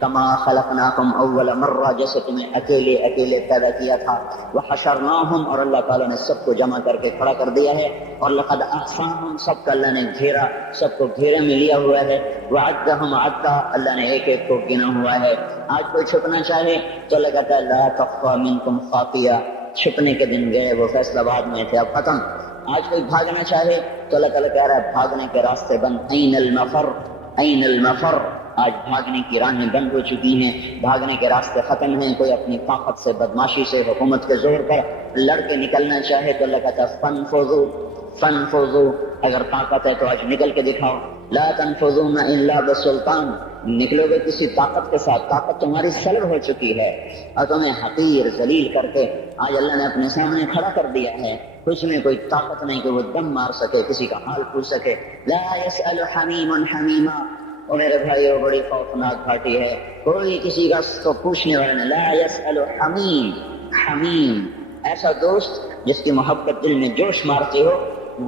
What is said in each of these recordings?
کما خلقناکم اول مرہ، جیسے تمہیں اکیلے اکیلے پیدا کیا تھا، وحشرناہم، اور اللہ تعالیٰ نے سب کو جمع کر کے کھڑا کر دیا ہے، اور لقد احصاہم، سب کا اللہ نے گھیرا، سب کو گھیرے میں لیا ہوا ہے، وعدہم عدا، اللہ نے ایک ایک کو گنا ہوا ہے۔ آج کوئی چھپنا چاہے تو اللہ کہتا ہے لا تخفى منکم خافیہ، چھپنے کے دن گئے، وہ فیصلہ بعد میں تھے، اب ختم۔ آج کوئی بھاگنا چاہے تو اللہ تعالیٰ کہہ رہا ہے بھاگنے کے راستے بند، این المفر، این المفر، آج بھاگنے کی راہیں بند ہو چکی ہیں، بھاگنے کے راستے ختم ہیں۔ کوئی اپنی طاقت سے، بدماشی سے، حکومت کے زور پر لڑ کے نکلنا چاہے تو اللہ کہتا ہے فانفذوا، فانفذوا، اگر طاقت ہے تو آج نکل کے دکھاؤ، لا تنفذون الا بسلطان، نکلو گے کسی طاقت کے ساتھ، طاقت تمہاری سلب ہو چکی ہے، اور تمہیں حقیر ذلیل کر کے آج اللہ نے اپنے سامنے کھڑا کر دیا ہے، کچھ میں کوئی طاقت نہیں کہ وہ دم مار سکے، کسی کا حال پوچھ سکے۔ لا يسأل حمیم حمیما، اور میرے بھائیو بڑی خوفناک گھاٹی ہے، کوئی کسی کا تو پوچھنے والا نہیں۔ لا يسأل حمیم، حمیم ایسا دوست جس کی محبت دل میں جوش مارتی ہو،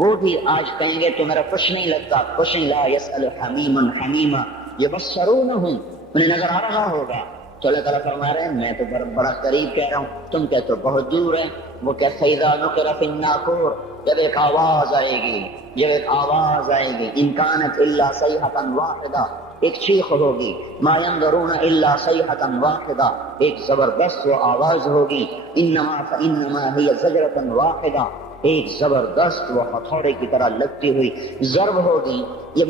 وہ بھی آج کہیں گے تو میرا کچھ نہیں لگتا، کچھ نہیں۔ لا يسأل حمیم حمیما یبصرونہم، انہیں نظر آ رہا ہوگا تو اللہ تعالیٰ فرما رہے ہیں میں تو بڑا قریب کہہ رہا ہوں، تم کہتے ہو بہت دور ہے۔ وہ کہتے ہیں اذا نقر فی الناقور، جب ایک آواز آئے گی، جب ایک آواز آئے گی، ان کانت الا صیحۃ واحدہ، ایک چیخ ہوگی، ما ينظرون الا صیحۃ واحدہ، ایک زبردست وہ آواز ہوگی، انما فانما هی زجرۃ واحدہ، ایک زبردست وہ ہتھوڑے کی طرح لگتی ہوئی ضرب ہوگی۔ یہ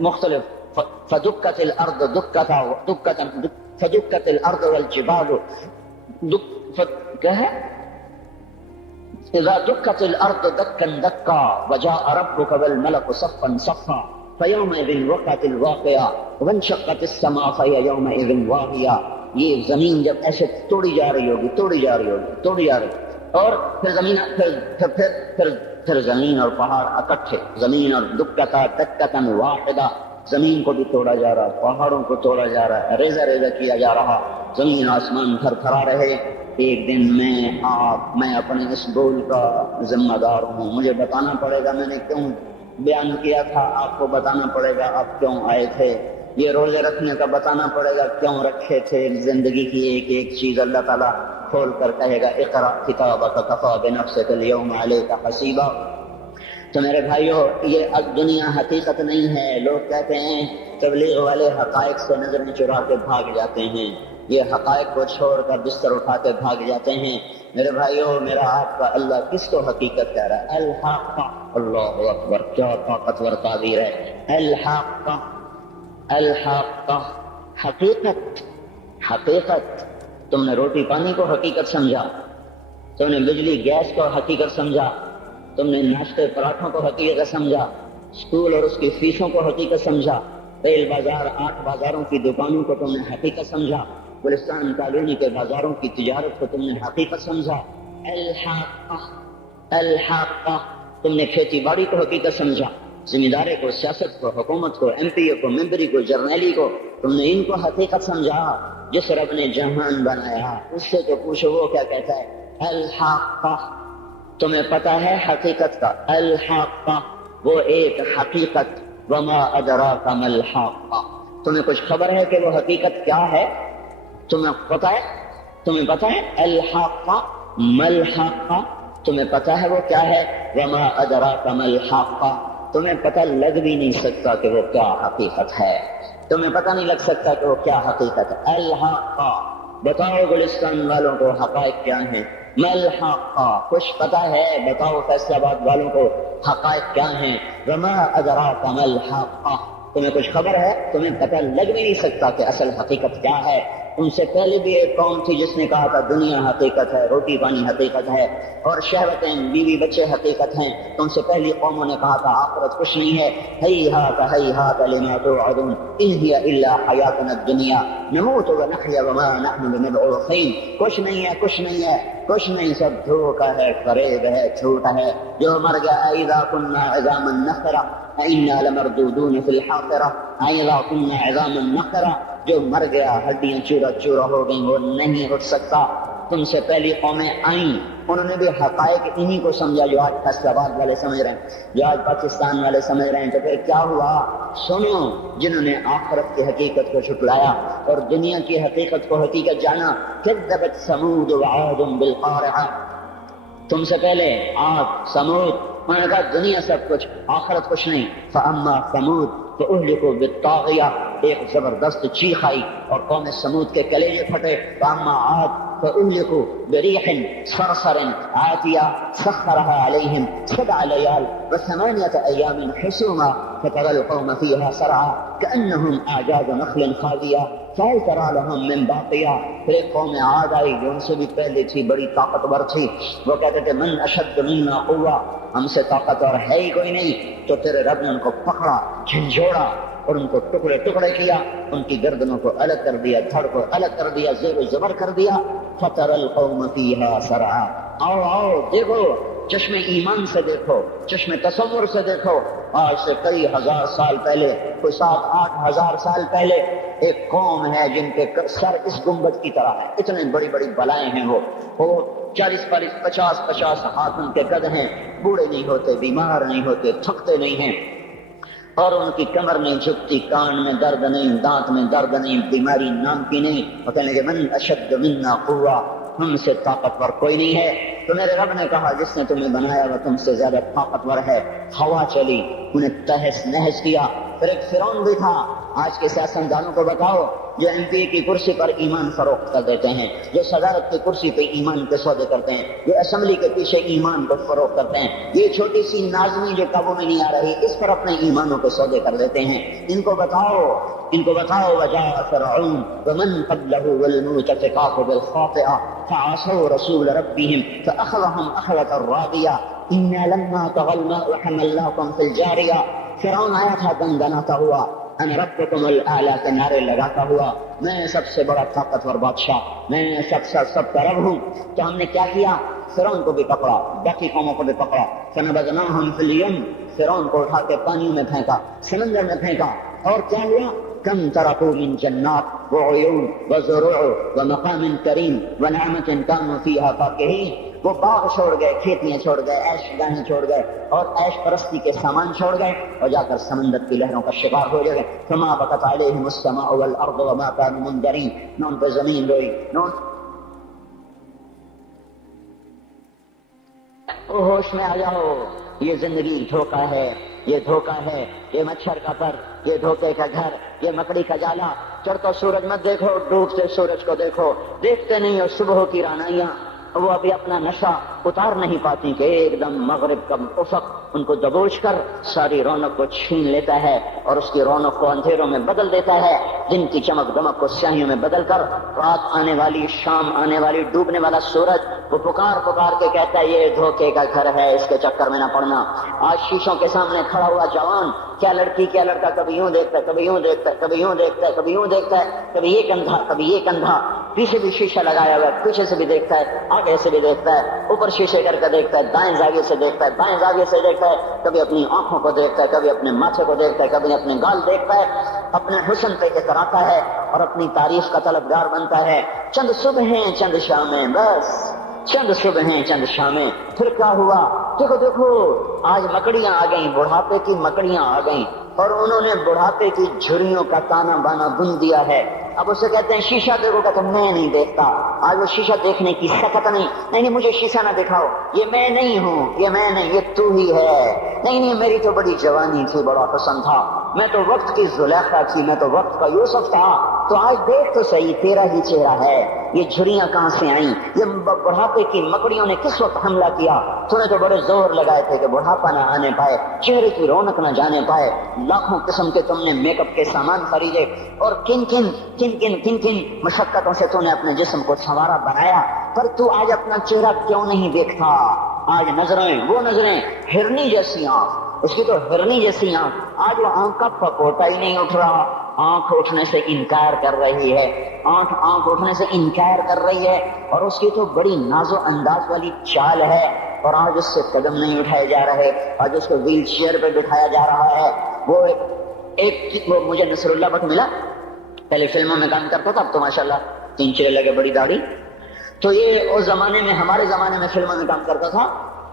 مختلف فدکت الارض دکتا فدکت الارض والجبال کیا ہے، اذا دکت الارض دکا دکا وجاء ربک والملک صفا صفا فیومئذ وقعت الواقعہ وانشقت السماء فہی یومئذ واہیہ، یہ زمین جب ایسے توڑی جا رہی ہوگی، توڑی جا رہی ہوگی، توڑی جا رہی، اور پھر زمین پھر زمین اور پہاڑ اکٹھے، زمین اور دکتا دکتا واحدہ، زمین کو بھی توڑا جا رہا، پہاڑوں کو توڑا جا رہا، ریزہ ریزہ کیا جا رہا، زمین آسمان تھر تھرا رہے۔ ایک دن میں اپنے اس بول کا ذمہ دار ہوں، مجھے بتانا پڑے گا میں نے کیوں بیان کیا تھا، آپ کو بتانا پڑے گا آپ کیوں آئے تھے، یہ روزے رکھنے کا بتانا پڑے گا کیوں رکھے تھے، زندگی کی ایک ایک چیز اللہ تعالیٰ کھول کر کہے گا اقرأ کتابک کفی بنفسک اليوم علیک حسیبا۔ تو میرے بھائیو یہ اب دنیا حقیقت نہیں ہے، لوگ کہتے ہیں تبلیغ والے حقائق سے نظریں چرا کے بھاگ جاتے ہیں، یہ حقائق کو چھوڑ کر بستر اٹھا کے بھاگ جاتے ہیں۔ میرے بھائیو میرا آپ کا اللہ کس کو حقیقت کہہ رہا ہے؟ الحق، اللہ اکبر، کیا طاقتور تعبیر ہے، الحق، الحق، حقیقت، حقیقت۔ تم نے روٹی پانی کو حقیقت سمجھا، تم نے بجلی گیس کو حقیقت سمجھا، تم نے ناشتے پراٹھوں کو حقیقت سمجھا، اسکول اور اس کی فیسوں کو حقیقت سمجھا، ریل بازار 8 بازاروں کی دکانوں کو تم نے حقیقت سمجھا، گلستان کالونی کے بازاروں کی تجارت کو تم نے حقیقت سمجھا۔ الحق، الحق، تم نے کھیتی باڑی کو حقیقت سمجھا، ذمہ داری کو، سیاست کو، حکومت کو، ایم پی کو، ممبری کو، جرنیلی کو، تم نے ان کو حقیقت سمجھا۔ جس رب نے جہان بنایا اس سے تو پوچھو وہ کیا کہتا ہے، الحق، تمہیں پتا ہے حقیقت کا، الحق، وہ ایک حقیقت، وما ادراک ما الحق، تمہیں کچھ خبر ہے کہ وہ حقیقت کیا ہے؟ تمہیں پتا ہے؟ تمہیں پتا ہے الحق ما الحق، تمہیں پتا ہے وہ کیا ہے؟ وما ادراک ما الحق، تمہیں پتہ لگ بھی نہیں سکتا کہ وہ کیا حقیقت ہے، تمہیں پتہ نہیں لگ سکتا کہ وہ کیا حقیقت ہے۔ الحق، بتاؤ گلستان والوں کو حقائق کیا ہیں، ما الحق، کچھ پتہ ہے بتاؤ فیصلہ آباد والوں کو حقائق کیا ہیں، وما ادراک ما الحق، تمہیں کچھ خبر ہے؟ تمہیں پتہ لگ بھی نہیں سکتا کہ اصل حقیقت کیا ہے۔ ان سے پہلے بھی ایک قوم تھی جس نے کہا تھا دنیا حقیقت ہے، روٹی پانی حقیقت ہے، اور شہوتیں، بیوی بچے حقیقت ہیں۔ ان سے پہلی قوموں نے کہا تھا آخرت کچھ نہیں ہے، ہیہات ہیہات لما توعدون ان ہی الا حیاتنا الدنیا نموت ونحیا وما نحن بمبعوثین، کچھ نہیں ہے، کچھ نہیں ہے، کچھ نہیں، سب دھوکہ ہے، فریب ہے، جھوٹ ہے۔ جو مر گیا اذا كنا عظاما نخرا انا لمردودون في الحافرہ، اذا كنا عظاما نخرا، جو مر گیا ہڈیاں چورا چورا ہو گئیں وہ نہیں اٹھ سکتا۔ تم سے پہلی قومیں آئیں، انہوں نے بھی حقائق انہی کو سمجھا جو آج فیصل آباد والے سمجھ رہے ہیں، جو آج پاکستان والے سمجھ رہے ہیں۔ تو پھر کیا ہوا؟ سنو، جنہوں نے آخرت کی حقیقت کو جھٹلایا اور دنیا کی حقیقت کو حقیقت جانا، کذبت ثمود وعاد بالقارعہ، تم سے پہلے عاد، سمود، انہوں نے کہا دنیا سب کچھ، آخرت کچھ نہیں۔ فاما ثمود فاہلکوا بالطاغیہ، ایک زبردست چیخ آئی اور قوم سمود کے کلیجے پھٹے۔ فاما عاد فاہلکوا بریح صرصر عاتیہ سخرها علیہم 7 لیال و8 ایام حسوما فترى القوم فيها سرعا كأنهم أعجاز نخل خاوية فهل ترى لهم من باقیہ۔ پھر ایک قوم عاد آئی جو ان سے بھی پہلے تھی، بڑی طاقتور تھی، وہ کہتے تھے من اشد منا قوہ، ہم سے طاقتور ہے ہی کوئی نہیں۔ تو تیرے رب نے ان کو پکڑا، جھنجھوڑا اور ان کو ٹکڑے ٹکڑے کیا، ان کی گردنوں کو الگ کر دیا، دھڑ کو الگ کر دیا، زیر و زبر کر دیا۔ فترى القوم فيها سرعا، آؤ آؤ دیکھو، چشم ایمان سے دیکھو، چشم تصور سے دیکھو، آج سے کئی ہزار سال پہلے، کوئی 7-8 ہزار سال پہلے ایک قوم ہے جن کے سر اس گنبد کی طرح ہے، اتنے بڑی بڑی بلائیں ہیں، وہ 40-50 ہاتھ ان کے قد ہیں، بوڑھے نہیں ہوتے، بیمار نہیں ہوتے، تھکتے نہیں ہیں، اور ان کی کمر نہیں جھکتی، کان میں درد نہیں، دانت میں درد نہیں، بیماری نام کی نہیں۔ وہ کہنے لگے من اشد منا قوہ، ہم سے طاقتور کوئی نہیں ہے۔ تو میرے رب نے کہا جس نے تمہیں بنایا وہ تم سے زیادہ طاقتور ہے۔ ہوا چلی، انہیں تہس نہس کیا۔ پھر ایک فرعون بھی تھا۔ آج کے سیاستدانوں کو بتاؤ جو ایم پی کی کرسی پر ایمان فروخت کر دیتے ہیں، جو صدارت کی کرسی پہ ایمان کے سودے کرتے ہیں، جو اسمبلی کے پیچھے ایمان کو فروخت کرتے ہیں، یہ چھوٹی سی نازنی جو قابو میں نہیں آ رہی، اس پر اپنے ایمانوں کے سودے کر دیتے ہیں۔ ان کو بتاؤ وجاء فرعون ومن قبله والمؤتفقات بالخاطئة فعصوا رسول ربهم فأخذهم أخذة رابية إنا لما طغى الماء حملناكم في الجارية۔ فرعون آیا تھا دندناتا ہوا، انا ربکم الاعلی کے نعرے لگاتا ہوا، میں سب سے بڑا طاقتور بادشاہ، میں سب کا رب ہوں۔ تو ہم نے کیا کیا؟ فرعون کو بھی پکڑا، باقی قوموں کو بھی پکڑا۔ فنبذناهم في اليم، فرعون کو اٹھا کے پانیوں میں پھینکا، سمندر میں پھینکا، اور کیا ہوا؟ کم ترکوا من جنات وعیون وزروع ومقام کریم ونعمة كانوا فيها فاكهين، وہ باغ چھوڑ گئے، کھیتیاں چھوڑ گئے، عیش گاہیں چھوڑ گئے اور عیش پرستی کے سامان چھوڑ گئے اور جا کر سمندر کی لہروں کا شکار ہو گئے۔ فما بکت علیہم السماء والارض وما كانوا منذرین، نہ ان پہ زمین روئی، ہوش میں آ جاؤ، یہ زندگی دھوکہ ہے، یہ دھوکہ ہے، یہ مچھر کا پر، یہ دھوکے کا گھر، یہ مکڑی کا جالا۔ چڑھتا سورج مت دیکھو، ڈوبتے سورج کو دیکھو، دیکھتے نہیں ہو صبح کی رانائیاں، وہ ابھی اپنا نشہ اتار نہیں پاتی کہ ایک دم مغرب کا افق ان کو دبوچ کر ساری رونق کو چھین لیتا ہے اور اس کی رونق کو اندھیروں میں بدل دیتا ہے، دن کی چمک دمک کو سیاہیوں میں بدل کر رات آنے والی، شام آنے والی، ڈوبنے والا سورج وہ پکار کے کہتا ہے یہ دھوکے کا گھر ہے، اس کے چکر میں نہ پڑنا۔ آج شیشوں کے سامنے کھڑا ہوا جوان، کیا لڑکی کیا لڑکا، کبھی یوں دیکھتا ہے، کبھی یوں دیکھتا ہے، کبھی یوں دیکھتا ہے، کبھی یوں دیکھتا ہے، کبھی یہ کندھا، کبھی یہ کندھا، پیچھے بھی شیشہ لگایا ہوا ہے، پیچھے سے بھی دیکھتا ہے، آگے سے بھی دیکھتا ہے، اوپر شیشے کر کے دیکھتا ہے، دائیں زاویے سے دیکھتا ہے، بائیں زاویے سے دیکھتا ہے، کبھی اپنی آنکھوں کو دیکھتا ہے، کبھی اپنے ماتھے کو دیکھتا ہے، کبھی اپنے گال دیکھتا ہے، اپنے حسن پہ اتراتا ہے اور اپنی تعریف کا طلبگار بنتا ہے۔ چند صبحیں چند شامیں، بس چند صبحیں چند شامیں، پھر کیا ہوا؟ دیکھو آج مکڑیاں آ گئیں، بڑھاپے کی مکڑیاں آ گئیں اور انہوں نے بڑھاپے کی جھریوں کا تانا بانا بن دیا ہے۔ اب اسے کہتے ہیں شیشہ دیکھو، کہتے ہیں میں نہیں دیکھتا۔ آج وہ شیشہ دیکھنے کی سکت نہیں مجھے شیشہ نہ دکھاؤ، یہ میں نہیں ہوں، یہ میں نہیں، یہ تو ہی ہے۔ نہیں میری تو بڑی جوانی تھی، بڑا حسن تھا، میں تو وقت کی زلیخا تھی، میں تو وقت کا یوسف تھا، تو آج دیکھ تو صحیح تیرا ہی چہرہ ہے۔ یہ جھریاں کہاں سے آئیں؟ یہ بڑھاپے کی مکڑیوں نے کس وقت حملہ کیا؟ تو نے تو بڑے زور لگائے تھے کہ بڑھاپا نہ آنے پائے، چہرے کی رونق نہ جانے پائے، لاکھوں قسم کے تم نے میک اپ کے سامان خریدے اور کن کن مشقتوں سے تو نے اپنے جسم کو سنوارا بنایا، پر تو آج اپنا چہرہ کیوں نہیں دیکھتا؟ آج نظریں، وہ نظریں ہرنی جیسی آنکھ، اس کی تو ہرنی جیسی آنکھ، آج وہ آنکھ کا پپوٹا ہی نہیں اٹھ رہا، آنکھ اٹھنے سے انکار کر رہی ہے، آنکھ اٹھنے سے انکار کر رہی ہے، اور اس کی تو بڑی ناز و انداز والی چال ہے، اور آج اس سے قدم نہیں اٹھائے جا رہے، آج اس کو ویل چیئر پہ بٹھایا جا رہا ہے۔ وہ مجھے نصر اللہ بٹ ملا، پہلے فلموں میں کام کرتا تھا، اب تو ماشاءاللہ 3 چلے لگے، بڑی داڑھی، تو یہ اس زمانے میں، ہمارے زمانے میں فلموں میں کام کرتا تھا،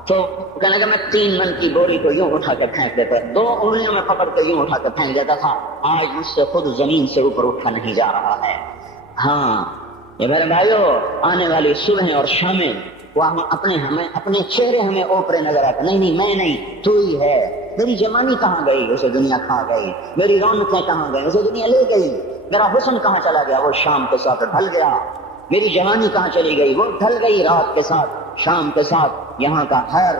تو کہنے لگا میں 3 من کی بوری کو یوں اٹھا کے پھینک دیتا، 2 انگلیوں میں پکڑ کے یوں اٹھا کے پھینک دیتا تھا، آج مجھ سے خود زمین سے اوپر اٹھا نہیں جا رہا ہے۔ ہاں یہ میرے بھائیو، آنے والی صبح اور شامیں وہ ہمیں اپنے چہرے ہمیں اوپرے نظر آتے، نہیں میں نہیں، تو ہی ہے۔ میری جوانی کہاں گئی؟ اسے دنیا کھا گئی۔ میری رونقیں کہاں گئی؟ اسے دنیا لے گئی۔ میرا حسن کہاں چلا گیا؟ وہ شام کے ساتھ ڈھل گیا۔ میری جوانی کہاں چلی گئی؟ وہ ڈھل گئی رات کے ساتھ، شام کے ساتھ۔ یہاں کا ہر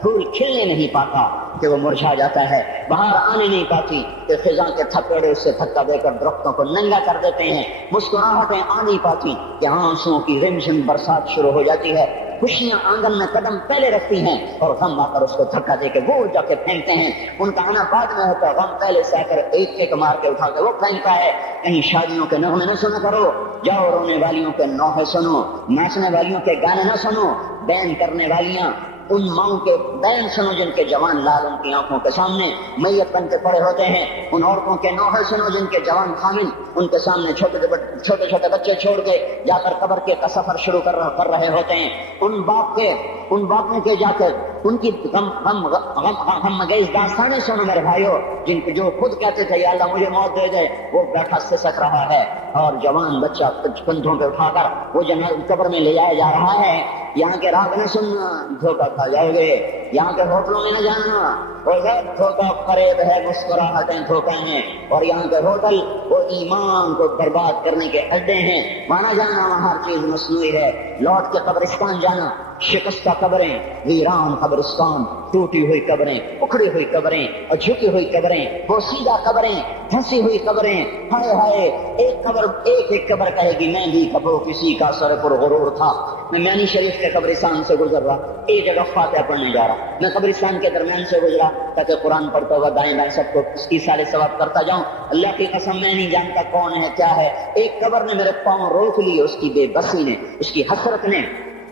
پھول کھلنے نہیں پاتا کہ وہ مرجھا جاتا ہے، باہر آنے نہیں پاتی کہ خزاں کے تھپڑے سے دھکا دے کر درختوں کو ننگا کر دیتے ہیں، مسکراہٹیں آ نہیں پاتی کہ آنسوؤں کی رمجم برسات شروع ہو جاتی ہے، خوشیاں آنگن میں قدم پہلے رکھتی ہیں اور غم آ کر اس کو دھکا دے کے وہ جا کے پھینکتے ہیں۔ ان کا آنا بعد میں ہوتا ہے، غم پہلے سے آ کر ایک مار کے اٹھا کے وہ پھینکتا ہے۔ کہیں شادیوں کے نغمے نہ سنا کرو، جاؤ رونے والیوں کے نوحے سنو، ناچنے والیوں کے گانے نہ سنو، بین کرنے والیاں ان ماؤں کے بین سنو جن کے جوان لال ان کی آنکھوں کے سامنے میت بن کے پڑے ہوتے ہیں، ان عورتوں کے نوحے سنو جن کے جوان خامن ان کے سامنے چھوٹے چھوٹے بچے چھوڑ کے جا کر قبر کے سفر شروع کر رہے ہوتے ہیں، ان باپوں کے جا کر ان کی غم مگیز داستانیں سنو میرے بھائیو، جن کے جو خود کہتے تھے یا اللہ مجھے موت دے دے، وہ بیٹھا سسک رہا ہے اور جوان بچہ کندھوں پہ اٹھا کر وہ قبر میں لے جایا جا رہا ہے۔ یہاں کے راگ نہ سننا، دھوکہ کھا جاؤ گے، یہاں کے ہوٹلوں میں نہ جانا، اور دھوکہ فریب ہے، مسکراہٹیں دھوکہ ہیں، اور یہاں کے ہوٹل وہ ایمان کو برباد کرنے کے اڈے ہیں، وہاں جانا وہاں ہر چیز مصنوعی ہے۔ لوٹ کے قبرستان جانا، شکستہ قبریں، ویران قبرستان، ٹوٹی ہوئی قبریں، اکھڑی ہوئی قبریں اور جھکی ہوئی قبریں، بوسیدہ قبریں، دھنسی ہوئی قبریں، ہائے ہائے ایک قبر کہے گی میں بھی کبھی کسی کا سر پر غرور تھا۔ میں میانی شریف کے قبرستان سے گزر رہا، ایک جگہ فاتحہ پڑھنے جا رہا، میں قبرستان کے درمیان سے گزرا تاکہ قرآن پڑھتا ہوا دائیں بائیں سب کو اس کی سارے ثواب کرتا جاؤں۔ اللہ کی قسم میں نہیں جانتا کون ہے کیا ہے، ایک قبر نے میرے پاؤں روک لیے، اس کی بے بسی نے، اس کی حسرت نے،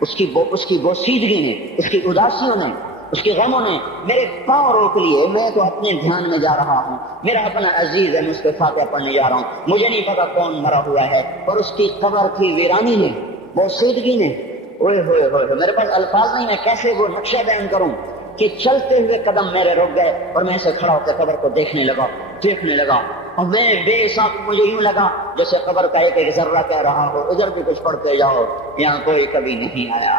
اس کی بوسیدگی نے، اس کی اداسیوں نے، اس کے غموں نے میرے پاؤں روک لیے۔ میں تو اپنے دھیان میں جا رہا ہوں، میرا اپنا عزیز ہے، میں اس پہ فاتحہ پڑھنے جا رہا ہوں، مجھے نہیں پتا کون مرا ہوا ہے، اور اس کی قبر کی ویرانی نے، بوسیدگی نے، اوئے ہوئے ہوئے، میرے پاس الفاظ نہیں، میں کیسے وہ نقشہ بیان کروں کہ چلتے ہوئے قدم میرے رک گئے اور میں سے کھڑا ہو کے قبر کو دیکھنے لگا اور میں بے حساب مجھے یوں لگا جیسے قبر کا ایک ذرہ کہہ رہا ہو ادھر بھی کچھ پڑھتے جاؤ، یہاں کوئی کبھی نہیں آیا۔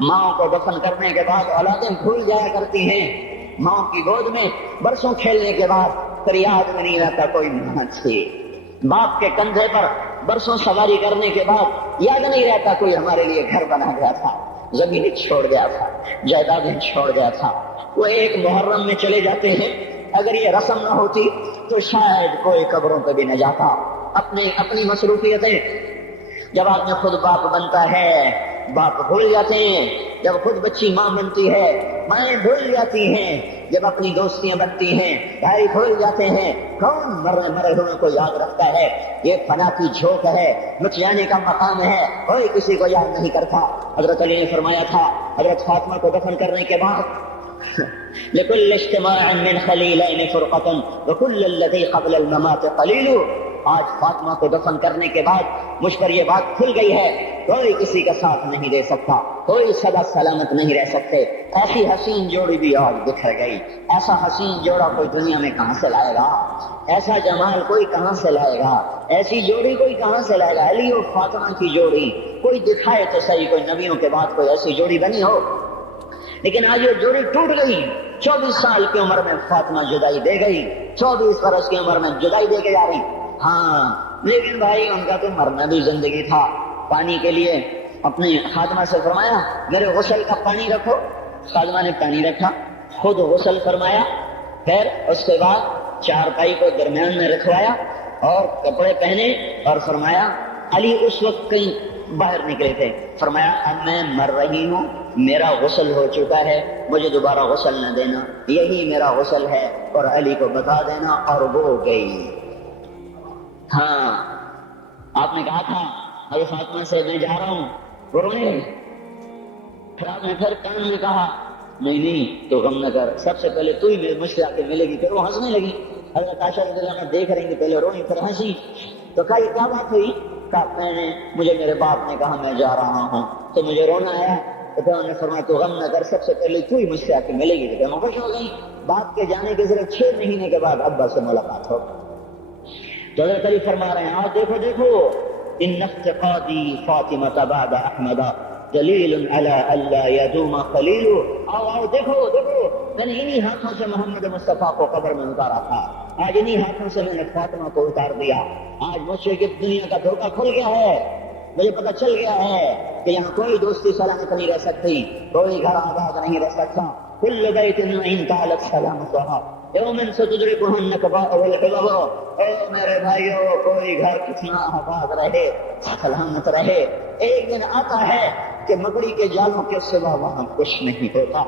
ماں کو دفن کرنے کے بعد اولادیں بھول جایا کرتی ہیں، ماں کی گود میں برسوں کھیلنے کے بعد پھر یاد میں نہیں رہتا کوئی ماں تھی، باپ کے کندھے پر برسوں سواری کرنے کے بعد یاد نہیں رہتا کوئی ہمارے لیے گھر بنا گیا تھا، زمین چھوڑ گیا تھا، جائیدادیں چھوڑ گیا تھا۔ وہ ایک محرم میں چلے جاتے ہیں، اگر یہ رسم نہ ہوتی تو شاید کوئی قبروں پہ بھی نہ جاتا۔ اپنی مصروفیتیں، جب آدمی خود باپ بنتا ہے باپ بھول جاتے ہیں، جب خود بچی ماں بنتی ہے مائیں بھول جاتی ہیں، جب اپنی دوستیاں بنتی ہیں بھائی بھول جاتے ہیں، کون مرے ہوئے کو یاد رکھتا ہے؟ یہ فنا کی جھوک ہے، مٹ جانے کا مقام ہے، کوئی کسی کو یاد نہیں کرتا۔ حضرت علی نے فرمایا تھا حضرت فاطمہ کو دفن کرنے کے بعد لكل اجتماع من خليلين فرقة وكل الذي قبل الممات قليل۔ آج فاطمہ کو دفن کرنے کے بعد مجھ پر یہ بات کھل گئی ہے، کوئی کسی کا ساتھ نہیں دے سکتا، کوئی سدا سلامت نہیں رہ سکتے۔ ایسی حسین جوڑی بھی آج بکھر گئی، ایسا حسین جوڑا کوئی دنیا میں کہاں سے لائے گا، ایسا جمال کوئی کہاں سے لائے گا، ایسی جوڑی کوئی کہاں سے لائے گا؟ علی اور فاطمہ کی جوڑی کوئی دکھائے تو صحیح، کوئی نبیوں کے بعد کوئی ایسی جوڑی بنی ہو، لیکن آج یہ جوڑی ٹوٹ گئی۔ 24 سال کی عمر میں فاطمہ جدائی دے گئی، 24 برس کی عمر میں جدائی دے کے جا رہی۔ ہاں لیکن بھائی ان کا تو مرنا بھی زندگی تھا، پانی کے لیے اپنے خادمہ سے فرمایا میرے غسل کا پانی رکھو، خادمہ نے پانی رکھا، خود غسل فرمایا، پھر اس کے بعد چارپائی کو درمیان میں رکھوایا اور کپڑے پہنے اور فرمایا علی اس وقت کہیں باہر نکلے تھے، فرمایا اب میں مر رہی ہوں، میرا غسل ہو چکا ہے، مجھے دوبارہ غسل نہ دینا، یہی میرا غسل ہے اور علی کو بتا دینا، اور وہ گئی۔ ہاں آپ نے کہا تھا حضرت فاطمہ سے میں جا رہا ہوں، وہ رونے لگی، پھر آپ نے پھر کان میں کہا نہیں تو غم نہ کر، سب سے پہلے تو ہی مجھ سے آ کے ملے گی، پھر وہ ہنسنے لگی۔ حضرت عائشہ رضی اللہ عنہا دیکھ رہی کہ پہلے روئی پھر ہنسی، تو کہا یہ کیا بات ہوئی؟ مجھے میرے باپ نے کہا میں جا رہا ہوں تو مجھے رونا آیا، تو پھر انہوں نے فرمایا تو غم نہ کر، سب سے پہلے تو ہی مجھ سے آ کے ملے گی۔ تو میں خوش ہو گئی۔ باپ کے جانے کے صرف 6 مہینے کے بعد ابا سے ملاقات ہو۔ تو حضرت علی فرما رہے ہیں آج دیکھو دیکھو ان افتقادی فاطمہ بعد احمد دلیل علی الا یدوم خلیل۔ آؤ آؤ دیکھو دیکھو، میں نے انہی ہاتھوں سے محمد مصطفیٰ کو قبر میں اتارا تھا، آج انہی ہاتھوں سے میں نے فاطمہ کو اتار دیا۔ آج مجھ سے کہ دنیا کا دھوکہ کھل گیا ہے، مجھے پتہ چل گیا ہے کہ یہاں کوئی دوستی سلامت نہیں رہ سکتی، کوئی گھر آباد نہیں رہ سکتا۔ کل بیت وإن طالت سلامتها یوم ستدرکہ النکباء والحباب۔ اے میرے بھائیو، کوئی گھر کتنا آباد رہے، سلامت رہے، ایک دن آتا ہے کہ مکڑی کے جالوں کے سوا وہاں کچھ نہیں ہوتا،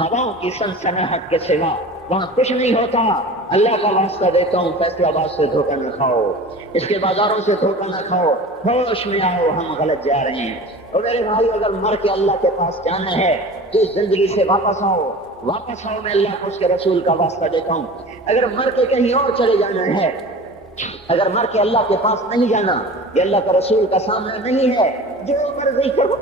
ہواؤں کی سنسناہٹ کے سوا وہاں کچھ نہیں ہوتا۔ اللہ کا واسطہ دیتا ہوں، فیصلہ آباد سے دھوکہ نہ کھاؤ، اس کے بازاروں سے دھوکہ نہ کھاؤ، ہوش میں آؤ، ہم غلط جا رہے ہیں۔ اور میرے بھائی اگر مر کے اللہ کے پاس جانا ہے تو اس زندگی سے واپس آؤ، واپس آؤ، میں اللہ کو اس کے رسول کا واسطہ دیتا ہوں۔ اگر مر کے کہیں اور چلے جانا ہے، اگر مر کے اللہ کے پاس نہیں جانا، یہ اللہ کا رسول کا سامنا نہیں ہے، جو مرضی کرو،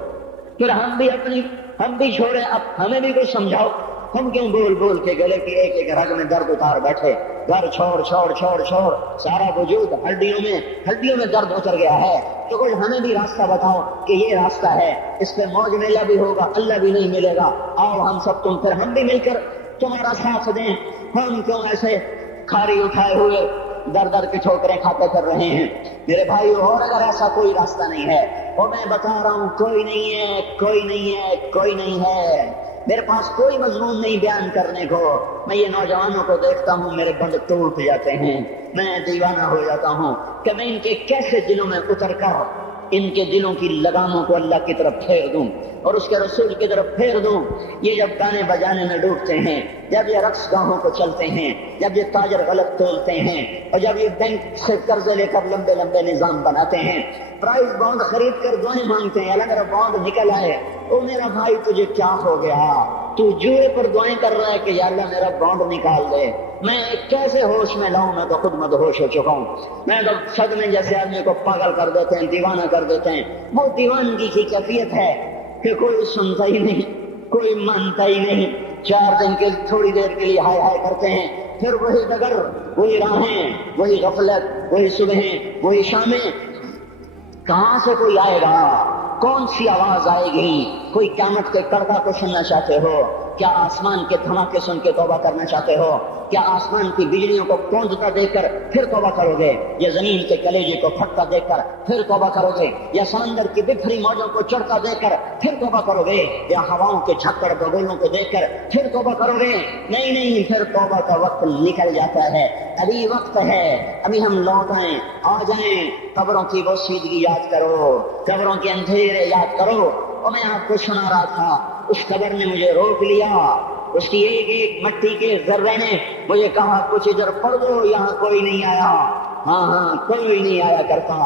پھر ہم بھی چھوڑے، اب ہمیں بھی کچھ سمجھاؤ۔ ہم کیوں بول بول کے گلے کی ایک ایک رگ میں درد اتار بیٹھے، گھر چھوڑ چھوڑ چھوڑ چھوڑ، سارا وجود ہڈیوں میں درد اتر گیا ہے، تو کوئی ہمیں بھی راستہ بتاؤ کہ یہ راستہ ہے، اس پہ موج میلہ بھی ہوگا، اللہ بھی نہیں ملے گا۔ آؤ ہم سب تم پھر ہم بھی مل کر تمہارا ساتھ دیں۔ ہم کیوں ایسے کھاری اٹھائے ہوئے در در کی ٹھوکریں کھاتے کر رہے ہیں؟ میرے بھائی، اور اگر ایسا کوئی راستہ نہیں ہے، اور میں بتا رہا ہوں کوئی نہیں ہے، کوئی نہیں ہے، کوئی نہیں ہے، میرے پاس کوئی مضمون نہیں بیان کرنے کو۔ میں یہ نوجوانوں کو دیکھتا ہوں، میرے بند ٹوٹ جاتے ہیں، میں دیوانہ ہو جاتا ہوں کہ میں ان کے کیسے دلوں میں اتر کر ان کے دلوں کی لگاموں کو اللہ کی طرف پھیر دوں اور اس کے رسول کی طرف پھیر دوں۔ یہ جب گانے بجانے میں ڈوبتے ہیں، جب یہ رقص گاہوں کو چلتے ہیں، جب یہ تاجر غلط تولتے ہیں، اور جب یہ بینک سے قرضے لے کر لمبے لمبے نظام بناتے ہیں، پرائز بانڈ خرید کر دعائیں مانگتے ہیں، اللہ میرا بانڈ نکل آئے۔ او میرا بھائی، تجھے کیا ہو گیا؟ تو جوئے پر دعائیں کر رہا ہے کہ یا اللہ میرا بانڈ نکال دے۔ میں کیسے ہوش میں لاؤں؟ میں تو خود مدہوش ہو چکا ہوں۔ میں تو صدمے جیسے آدمی کو پاگل کر دیتے ہیں، دیوانہ کر دیتے ہیں۔ وہ دیوانگی کی کیفیت ہے کہ کوئی سنتا ہی نہیں، کوئی مانتا ہی نہیں، 4 دن کے تھوڑی دیر کے لیے ہائے ہائے کرتے ہیں، پھر وہی ڈگر، وہی راہیں، وہی غفلت، وہی صبحیں، وہی شامیں۔ کہاں سے کوئی آئے گا؟ کون سی آواز آئے گی؟ کوئی قیامت کے کڑکا کو سننا چاہتے ہو؟ کیا آسمان کے دھماکے سن کے توبہ کرنا چاہتے ہو؟ کیا آسمان کی بجلیوں کو کونجتا دیکھ کر پھر توبہ کرو گے؟ یا زمین کے کلیجے کو پھٹتا دیکھ کر پھر توبہ کرو گے؟ یا سمندر کی بکھری موجوں کو چڑھتا دیکھ کر پھر توبہ کرو گے؟ یا ہواؤں کے جھکڑ بگولوں کو دیکھ کر پھر توبہ کرو گے؟ نہیں نہیں، پھر توبہ کا وقت نکل جاتا ہے۔ ابھی وقت ہے، ابھی ہم لوٹ آئیں، آ جائیں۔ قبروں کی وہ سیدگی یاد کرو، قبروں کے اندھیرے یاد کرو۔ اور میں آپ کو سنا رہا تھا، اس قبر نے مجھے روک لیا، اس کی ایک ایک مٹی کے ذرے نے مجھے کہا کچھ ادھر پڑھ دو، یہاں کوئی نہیں آیا۔ ہاں، کوئی نہیں آیا کرتا،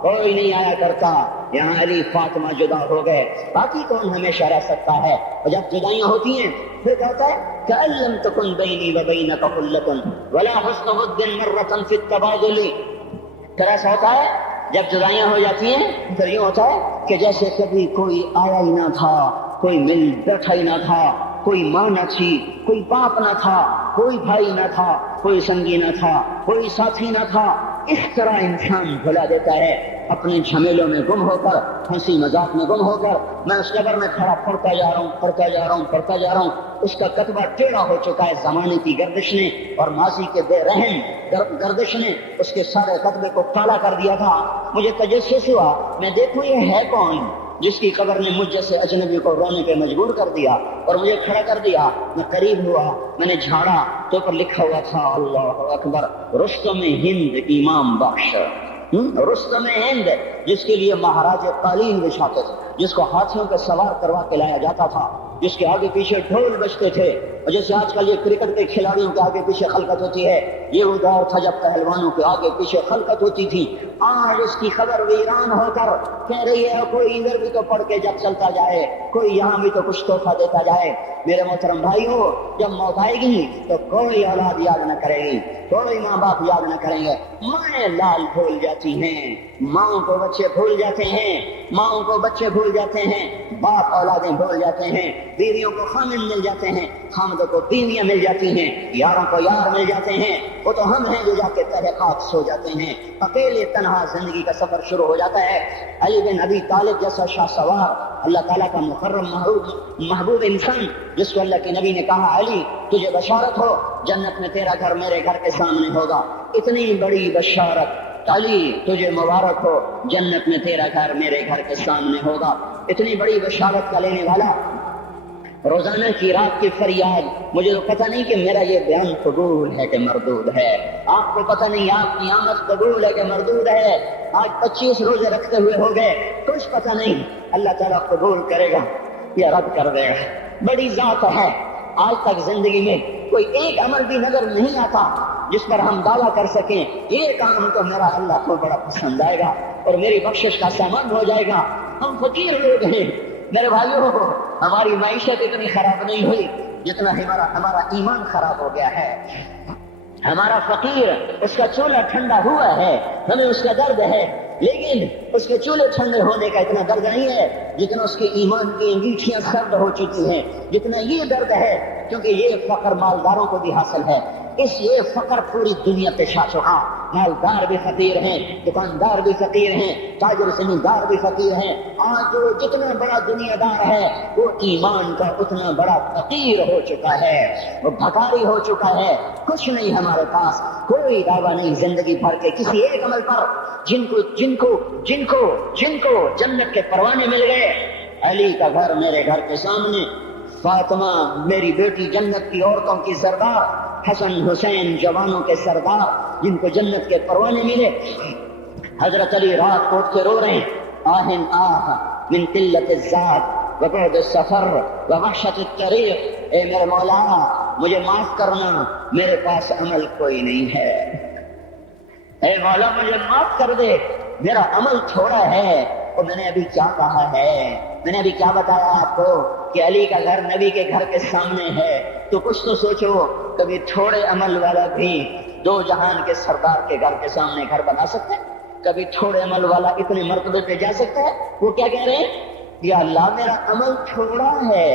کوئی نہیں آیا کرتا۔ یہاں علی فاطمہ جدا ہو گئے، باقی کون ہمیشہ رہ سکتا ہے؟ اور جب جدائیاں ہوتی ہیں پھر کہتا ہے کہ لم تکن بینی و بینک خلۃ ولا حسن ود مرۃ فی التبادل۔ پھر ایسا ہوتا ہے جب جدائیاں ہو جاتی ہیں، پھر یہ ہوتا ہے کہ جیسے کبھی کوئی آیا ہی نہ تھا، کوئی مل بیٹھا ہی نہ تھا، کوئی ماں نہ تھی، کوئی باپ نہ تھا، کوئی بھائی نہ تھا، کوئی سنگی نہ تھا، کوئی ساتھی نہ تھا۔ اس طرح انسان بھلا دیتا ہے، اپنے جھمیلوں میں گم ہو کر، ہنسی مذاق میں گم ہو کر۔ میں اس قبر میں کھڑا پڑھتا جا رہا ہوں، پڑھتا جا رہا ہوں، پڑھتا جا رہا ہوں۔ اس کا کتبہ ٹیڑھا ہو چکا ہے، زمانے کی گردش نے اور ماضی کے بے رحم گردش نے اس کے سارے کتبے کو کالا کر دیا تھا۔ مجھے تجسس ہوا، میں دیکھوں یہ ہے کون جس کی قبر نے مجھ جیسے اجنبی کو رونے پہ مجبور کر دیا اور مجھے کھڑا کر دیا۔ میں قریب ہوا، میں نے جھاڑا تو پر لکھا ہوا تھا اللہ اکبر، رستم ہند امام بخش۔ رستم ہند، جس کے لیے مہاراج قالین بچھاتے تھے، جس کو ہاتھیوں پہ سوار کروا کے لایا جاتا تھا، جس کے آگے پیچھے ڈھول بجتے تھے، اور جیسے آج کل یہ کرکٹ کے کھلاڑیوں کے آگے پیچھے خلقت ہوتی ہے، یہ وہ دور تھا جب پہلوانوں کے آگے پیچھے خلقت ہوتی تھی، آج اس کی خبر ویران ہو کر کہہ رہی ہے کوئی ادھر بھی تو پڑھ کے جب چلتا جائے، کوئی یہاں بھی تو کچھ تحفہ دیتا جائے۔ میرے محترم بھائیو، جب موت آئے گی تو کوئی اولاد یاد نہ کرے گی، کوئی ماں باپ یاد نہ کریں گے، مائیں لال بھول جاتی ہیں، ماؤں کو بچے بھول جاتے ہیں، ماؤں کو بچے بھول جاتے ہیں، باپ اولادیں بھول جاتے ہیں، بیویوں کو خامن مل جاتے ہیں، خامدوں کو بیویاں مل جاتی ہیں، یاروں کو یار مل جاتے ہیں، وہ تو ہم ہیں جو جا کے تحقیقات سو جاتے ہیں، اکیلے تنہا زندگی کا سفر شروع ہو جاتا ہے۔ علی بن ابی طالب جیسا شاہ سوار، اللہ تعالیٰ کا مکرم محبوب انسان، جس کو اللہ کے نبی نے کہا علی تجھے بشارت ہو جنت میں تیرا گھر میرے گھر کے سامنے ہوگا، اتنی بڑی بشارت، علی تجھے مبارک ہو جنت میں تیرا گھر میرے گھر کے سامنے ہوگا، اتنی بڑی بشارت کا لینے والا روزانہ کی رات کی فریاد۔ مجھے تو پتہ نہیں کہ میرا یہ بیان قبول ہے کہ مردود ہے، آپ کو پتہ نہیں آپ کی آمد قبول ہے کہ مردود ہے۔ آج 25 روزے رکھتے ہوئے ہو گئے، کچھ پتہ نہیں اللہ تعالیٰ قبول کرے گا یا رد کر دے گا، بڑی ذات ہے۔ آج تک زندگی میں کوئی ایک عمل بھی نظر نہیں آتا جس پر ہم دعویٰ کر سکیں یہ کام تو میرا اللہ کو بڑا پسند آئے گا اور میری بخشش کا سامان ہو جائے گا۔ ہم فقیر لوگ ہیں میرے بھائیوں، ہماری معیشت اتنی خراب نہیں ہوئی جتنا ہمارا ایمان خراب ہو گیا ہے۔ ہمارا فقیر اس کا چولہا ٹھنڈا ہوا ہے، ہمیں اس کا درد ہے، لیکن اس کے چولہے ٹھنڈے ہونے کا اتنا درد نہیں ہے جتنا اس کے ایمان کی انگیٹھیاں سرد ہو چکی ہیں، جتنا یہ درد ہے، کیونکہ یہ فقر مالداروں کو بھی حاصل ہے۔ یہ فقر پوری دنیا پہ چھا چکا، مالدار بھی فقیر ہیں، دکاندار بھی فقیر ہیں، تاجر زمیندار بھی فقیر ہیں۔ آج جو جتنا بڑا دنیا دار ہے وہ ایمان کا اتنا بڑا فقیر ہو چکا ہے، وہ بھکاری ہو چکا ہے۔ کچھ نہیں ہمارے پاس، کوئی دعویٰ نہیں زندگی بھر کے کسی ایک عمل پر، جن کو جنت کے پروانے مل گئے۔ علی کا گھر میرے گھر کے سامنے، فاطمہ میری بیٹی جنت کی عورتوں کی سردار، حسن حسین جوانوں کے سردار جن کو جنت کے پروانے ملے۔ حضرت علی رات کو اٹھ کے رو رہے ہیں، آہن آہ من قلت الذات وبعد السفر ووحشت الطریق، اے میرے مولا مجھے معاف کرنا، میرے پاس عمل کوئی نہیں ہے، اے مولا مجھے معاف کر دے، میرا عمل تھوڑا ہے۔ اور میں نے ابھی کیا کہا ہے، میں نے ابھی کیا بتایا آپ کو کہ علی کا گھر نبی کے گھر کے سامنے ہے، تو کچھ تو سوچو، کبھی تھوڑے عمل والا بھی دو جہان کے سردار کے گھر کے سامنے گھر بنا سکتا ہے؟ کبھی تھوڑے عمل والا اتنے مرتبے پہ جا سکتا ہے؟ وہ کیا کہہ رہے ہیں، یا اللہ میرا عمل تھوڑا ہے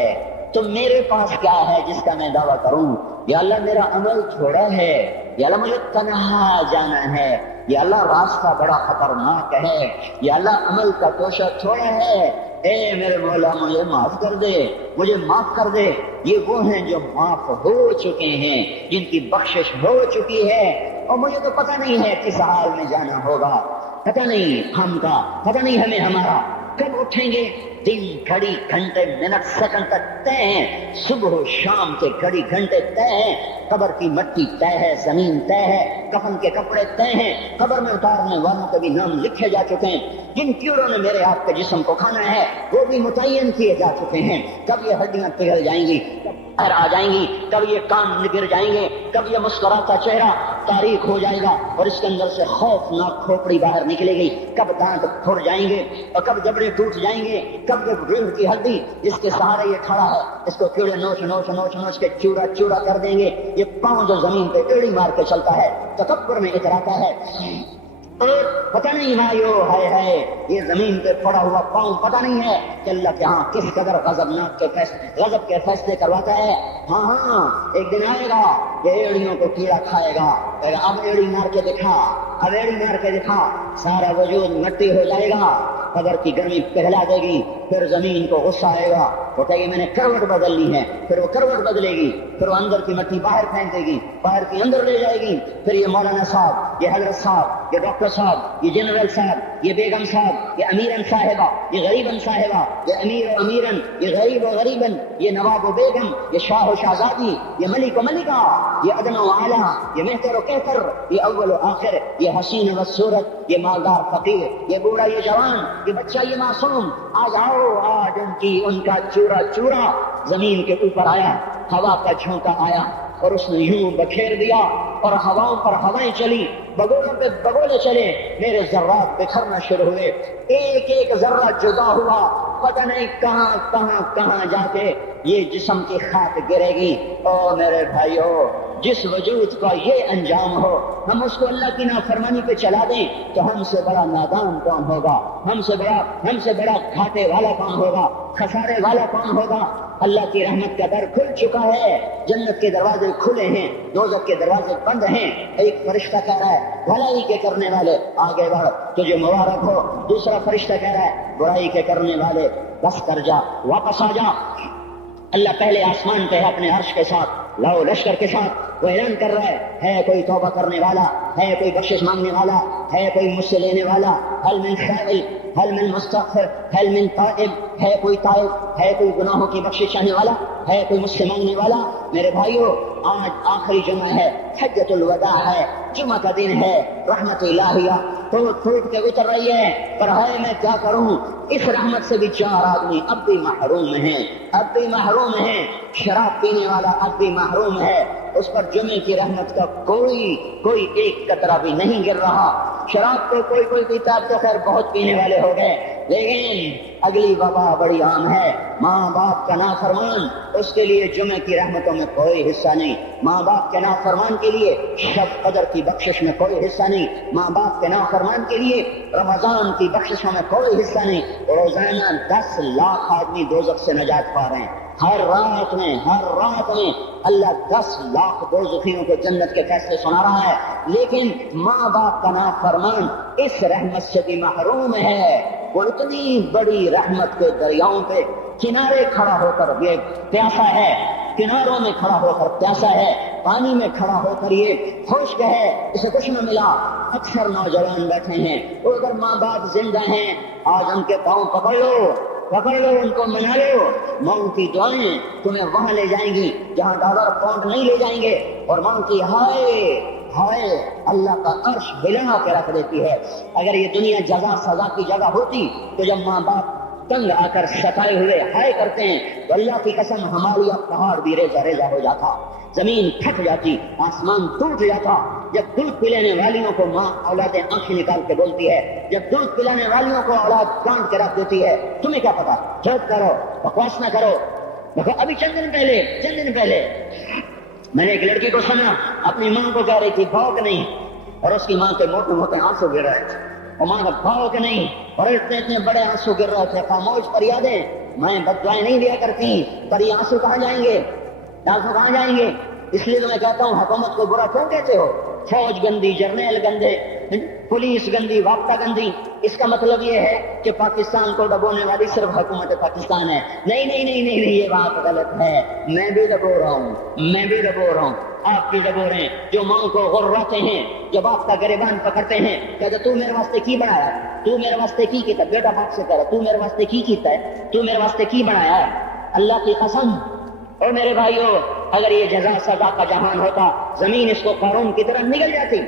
تو میرے پاس کیا ہے جس کا میں دعویٰ کروں؟ یا اللہ میرا عمل تھوڑا ہے، یا اللہ مجھے تنہا جانا ہے، یا اللہ راستہ بڑا خطرناک ہے، یا اللہ عمل کا توشہ تھوڑا ہے، اے میرے مولا مجھے معاف کر دے، مجھے معاف کر دے۔ یہ وہ ہیں جو معاف ہو چکے ہیں، جن کی بخشش ہو چکی ہے، اور مجھے تو پتہ نہیں ہے کس حال میں جانا ہوگا، پتہ نہیں ہم کا، پتہ نہیں ہمیں ہمارا کب اٹھیں گے۔ دن گھڑی گھنٹے منٹ سیکنڈ تک طے ہیں، صبح و شام کے گھڑی گھنٹے طے ہیں، قبر کی مٹی طے ہے، زمین طے ہے، کفن کے کپڑے طے ہیں، قبر میں اتارنے والوں کے بھی نام لکھے جا چکے ہیں، جن کیڑوں نے میرے آپ کے جسم کو کھانا ہے وہ بھی متعین کیے جا چکے ہیں، کب یہ ہڈیاں پگھل جائیں گی، کب باہر آ جائیں گی، کب یہ کان گر جائیں گے، کب یہ مسکراتا چہرہ تاریخ ہو جائے گا اور اس کے اندر سے خوفناک کھوپڑی باہر نکلے گی، کب دانت پھڑ جائیں گے اور کب جبڑے ٹوٹ جائیں گے، کب یہ ریڑھ کی ہڈی جس کے سہارے یہ کھڑا ہے اس کو کیڑے نوچ نوچ نوچ نوچ کے چورا چورا کر دیں گے، یہ پاؤں جو زمین پہ ایڑی مار کے چلتا ہے تکبر میں اتراتا ہے، اور پتہ نہیں بھائیو ہے یہ زمین پہ پڑا ہوا پاؤں پتہ نہیں ہے کہ اللہ کے ہاں کس قدر غضب کے فیصلے کرواتا ہے۔ ہاں ایک دن آئے گا یہ ایڑیوں کو کیڑا کھائے گا، اب ایڑی مار کے دکھا، اب ایڑی مار کے دکھا، سارا وجود مٹی ہو جائے گا، قبر کی گرمی پگھلا دے گی، پھر زمین کو غصہ آئے گا، وہ کہے گی میں نے کروٹ بدلنی ہے، پھر وہ کروٹ بدلے گی، پھر وہ اندر کی مٹی باہر پھینک دے گی، باہر کی اندر لے جائے گی، پھر یہ مولانا صاحب، یہ حضرت صاحب، یہ ڈاکٹر صاحب، یہ جنرل صاحب، یہ بیگم صاحب، یہ امیرن صاحبہ، یہ غریبن صاحبہ، یہ امیر و امیرن، یہ غریب و غریبن، یہ نواب و بیگم، یہ شاہ و شہزادی، یہ ملک و ملکہ، یہ ادنا و اعلیٰ، یہ مہتر و کہتر، یہ اول و آخر، یہ حسین و صورت، یہ مالدار فقیر، یہ بوڑھا یہ جوان، یہ بچہ یہ معصوم، آج آؤ، آج ان کا چورا چورا زمین کے اوپر آیا، ہوا کا جھونکا آیا، اور اس نے یوں بکھیر دیا اور ہواؤں پر ہوائیں چلی، بگولوں پہ بگولے چلے، میرے ذرات بکھرنا شروع ہوئے، ایک ایک ذرہ جدا ہوا، پتہ نہیں کہاں کہاں کہاں جا کے یہ جسم کی خاک گرے گی۔ او میرے بھائیو، جس وجود کا یہ انجام ہو، ہم اس کو اللہ کی نافرمانی پہ چلا دیں تو ہم سے بڑا نادان کون ہوگا، ہم سے بڑا گھاٹے والا کون ہوگا، خسارے والا کون ہوگا۔ اللہ کی رحمت کا در کھل چکا ہے، جنت کے دروازے کھلے ہیں، دوزخ کے دروازے بند ہیں۔ ایک فرشتہ کہہ رہا ہے بھلائی کے کرنے والے آگے بڑھ، تجھے مبارک ہو۔ دوسرا فرشتہ کہہ رہا ہے برائی کے کرنے والے بس کر جا، واپس آ جا۔ اللہ پہلے آسمان پہ ہے اپنے عرش کے ساتھ، لاؤ لشکر کے ساتھ، وہ اعلان کر رہا ہے کوئی توبہ کرنے والا، ہے کوئی بخشش مانگنے والا، ہے کوئی مجھ سے لینے والا، حل من سائل، حل من مستغفر، حل من تائب، ہے کوئی تائب، ہے کوئی گناہوں کی بخشش چاہنے والا، ہے کوئی مجھ سے مانگنے والا۔ میرے بھائیو، آج آخری جمعہ ہے، حجۃ الوداع ہے، جمعہ کا دن ہے، رحمت الہیہ ٹوٹ کے اتر رہی ہے، پر ہے میں کیا کروں، اس رحمت سے بھی 4 آدمی اب بھی محروم ہیں، شراب پینے والا اب بھی محروم ہے، اس پر جمعے کی رحمت کا کوئی ایک قطرہ بھی نہیں گر رہا۔ شراب تو کوئی پیتا، اب تو خیر بہت پینے والے ہو گئے، لیکن اگلی وبا بڑی عام ہے، ماں باپ کا نافرمان، اس کے لیے جمعے کی رحمتوں میں کوئی حصہ نہیں، ماں باپ کے نافرمان کے لیے شب قدر کی بخشش میں کوئی حصہ نہیں، ماں باپ کے نافرمان کے لیے رمضان کی بخششوں میں کوئی حصہ نہیں۔ روزانہ 10 لاکھ آدمی دوزخ سے نجات پا رہے ہیں، ہر رات میں اللہ 10 لاکھ دوزخیوں کو جنت کے فیصلے سنا رہا ہے، لیکن ماں باپ کا نافرمان اس رحمت سے بھی محروم ہے۔ وہ اتنی بڑی رحمت کے دریاؤں پہ کنارے کھڑا ہو کر یہ پیاسا ہے، کناروں میں کھڑا ہو کر پیاسا ہے، پانی میں کھڑا ہو کر یہ خشک ہے، اسے کچھ نہ ملا۔ اکثر نوجوان بیٹھے ہیں، وہ اگر ماں باپ زندہ ہیں، آج ان کے پاؤں پکڑ لو، ان کو منا لو، ماؤں کی دعائیں تمہیں وہاں لے جائیں گی جہاں ڈالر پاؤنڈ نہیں لے جائیں گے، اور ماؤں کی ہائے اللہ کا عرش ہلا کے رکھ دیتی ہے۔ اگر یہ دنیا جزا سزا کی جگہ ہوتی تو جب ماں باپ تنگ آ کر ستائے ہوئے ہائے کرتے ہیں تو اللہ کی قسم ہمارا پہاڑ بھی ریزہ ریزہ ہو جاتا، زمین پھٹ جاتی، آسمان ٹوٹ جاتا۔ جب دودھ پلانے والیوں کو ماں اولادیں آنکھیں نکال کے بولتی ہے، جب دودھ پلانے والیوں کو اولاد کاٹ کے رکھ دیتی ہے، تمہیں کیا پتا، چپ کرو، بکواس نہ کرو۔ دیکھو ابھی چند دن پہلے میں نے ایک لڑکی کو سنا، اپنی ماں کو کہہ رہی تھی بھاؤ کہ نہیں، اور اس کی ماں کے موٹے موٹے آنسو گر رہے تھے، اور ماں کا بھاؤ کہ نہیں، اور اتنے بڑے آنسو گر رہے تھے۔ خاموش فریادیں، میں بددعائیں نہیں دیا کرتی، پر یہ آنسو کہاں جائیں گے؟ اس لیے تو میں کہتا ہوں حکومت کو برا کیوں کہتے ہو؟ فوج گندی، جرنیل گندے، پولیس گندی، ضابطہ گندی، اس کا مطلب یہ ہے کہ پاکستان کو ڈبونے والی صرف حکومت پاکستان ہے۔ نہیں، یہ بات غلط ہے، میں بھی ڈبو رہا ہوں، آپ بھی ڈبو رہے ہیں، جو ماں کو غرراتے ہیں، جو باپ کا گریبان پکڑتے ہیں، کہتے تو میرے واسطے کی بنایا، تو میرے واسطے کی کیتا، بیٹا باپ سے کہہ رہا تو میرے واسطے کی کیتا ہے، تو میرے واسطے کی بنایا ہے۔ اللہ کی قسم، اور میرے بھائیو، اگر یہ جزا سزا کا جہان ہوتا، زمین اس کو قارون کی طرح نگل جاتی۔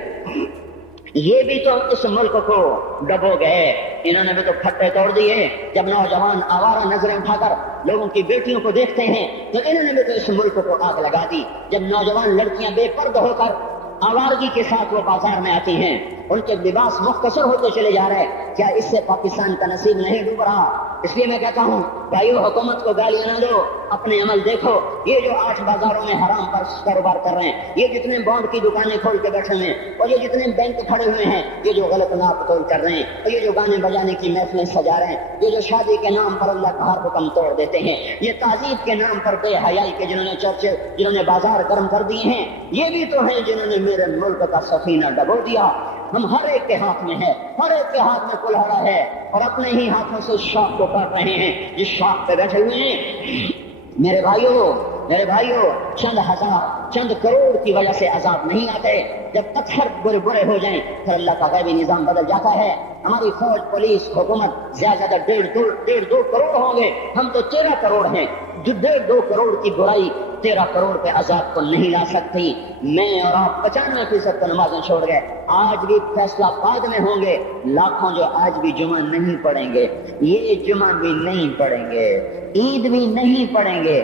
یہ بھی تو اس ملک کو ڈبو گئے، انہوں نے بھی تو پھٹے توڑ دیے۔ جب نوجوان آوارہ نظریں اٹھا کر لوگوں کی بیٹیوں کو دیکھتے ہیں تو انہوں نے بھی تو اس ملک کو آگ لگا دی۔ جب نوجوان لڑکیاں بے پردہ ہو کر آوارگی کے ساتھ وہ بازار میں آتی ہیں، ان کے لباس مختصر ہوتے چلے جا رہے ہیں، کیا اس سے پاکستان کا نصیب نہیں ڈوب رہا؟ اس لیے میں کہتا ہوں بھائیو، حکومت کو گالیاں نہ دو، اپنے عمل دیکھو۔ یہ جو آج بازاروں میں حرام پر کاروبار کر رہے ہیں، یہ جتنے بانڈ کی دکانیں کھول کے بیٹھے ہوئے ہیں، اور یہ جتنے بینک کھڑے ہوئے ہیں، یہ جو غلط ناپ تول کر رہے ہیں، اور یہ جو گانے بجانے کی محفلیں سجا رہے ہیں، یہ جو شادی کے نام پر اللہ کا ہر حکم توڑ دیتے ہیں، یہ تعذیب کے نام پر بے حیائی کے جنہوں نے بازار گرم کر دیے ہیں، یہ بھی تو ہیں جنہوں نے میرے ملک کا سفینہ ڈبو دیا۔ ہم ہر ایک کے ہاتھ میں ہے، ہر ایک کے ہاتھ میں کلہاڑا ہے، اور اپنے ہی ہاتھوں سے شاخ کو کاٹ رہے ہیں جس شاخ پہ بیٹھے ہوئے ہیں۔ میرے بھائیوں، چند ہزار، چند کروڑ کی وجہ سے عذاب نہیں آتے۔ جب پتھر برے ہو جائیں پھر اللہ کا غیبی نظام بدل جاتا ہے۔ ہماری فوج، پولیس، حکومت زیادہ 1.5 کروڑ ہوں گے، ہم تو 13 کروڑ ہیں۔ 1.5 کروڑ کی برائی 13 کروڑ پہ عذاب کو نہیں لا سکتی۔ میں اور آپ 95% کو نمازیں چھوڑ گئے، آج بھی فیصلہ بعد میں ہوں گے۔ لاکھوں جو آج بھی جمعہ نہیں پڑھیں گے، یہ جمعہ بھی نہیں پڑھیں گے، عید بھی نہیں پڑھیں گے،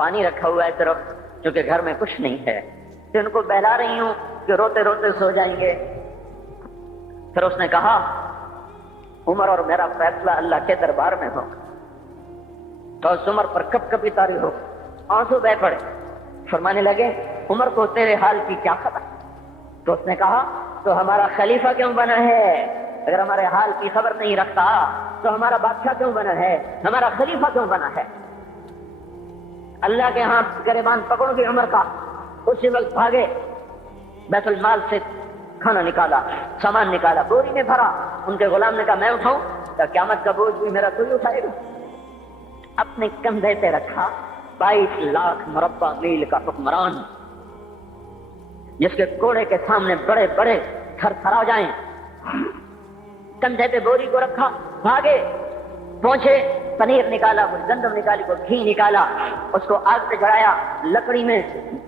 پانی رکھا ہوا ہے صرف، چونکہ گھر میں کچھ نہیں ہے، تو ان کو بہلا رہی ہوں کہ روتے روتے سو جائیں گے۔ پھر اس نے کہا عمر اور میرا فیصلہ اللہ کے دربار میں ہو۔ تو اس عمر پر کپ کپی طاری ہو، آنسو بہ پڑے، فرمانے لگے عمر کو تیرے حال کی کیا خبر؟ تو اس نے کہا تو ہمارا خلیفہ کیوں بنا ہے؟ اگر ہمارے حال کی خبر نہیں رکھتا تو ہمارا بادشاہ کیوں بنا ہے؟ ہمارا خلیفہ کیوں بنا ہے؟ اللہ کے ہاں گریبان پکڑو گے عمر کا۔ اسی وقت بھاگے، بیت المال سے کھانا نکالا، سامان نکالا، بوری میں بھرا۔ ان کے غلام نے کہا میں اٹھاؤں؟ تو قیامت کا بوجھ بھی میرا کوئی اٹھائے گا؟ اپنے کندھے پہ رکھا 22 لاکھ مربع میل کا حکمران، جس کے کوڑے کے سامنے بڑے بڑے تھر تھرا جائیں، کندھے پہ بوری کو رکھا، بھاگے، پہنچے، پنیر نکالا، کوئی گندم نکالی، کوئی گھی نکالا، اس کو آگ پہ چڑھایا، لکڑی میں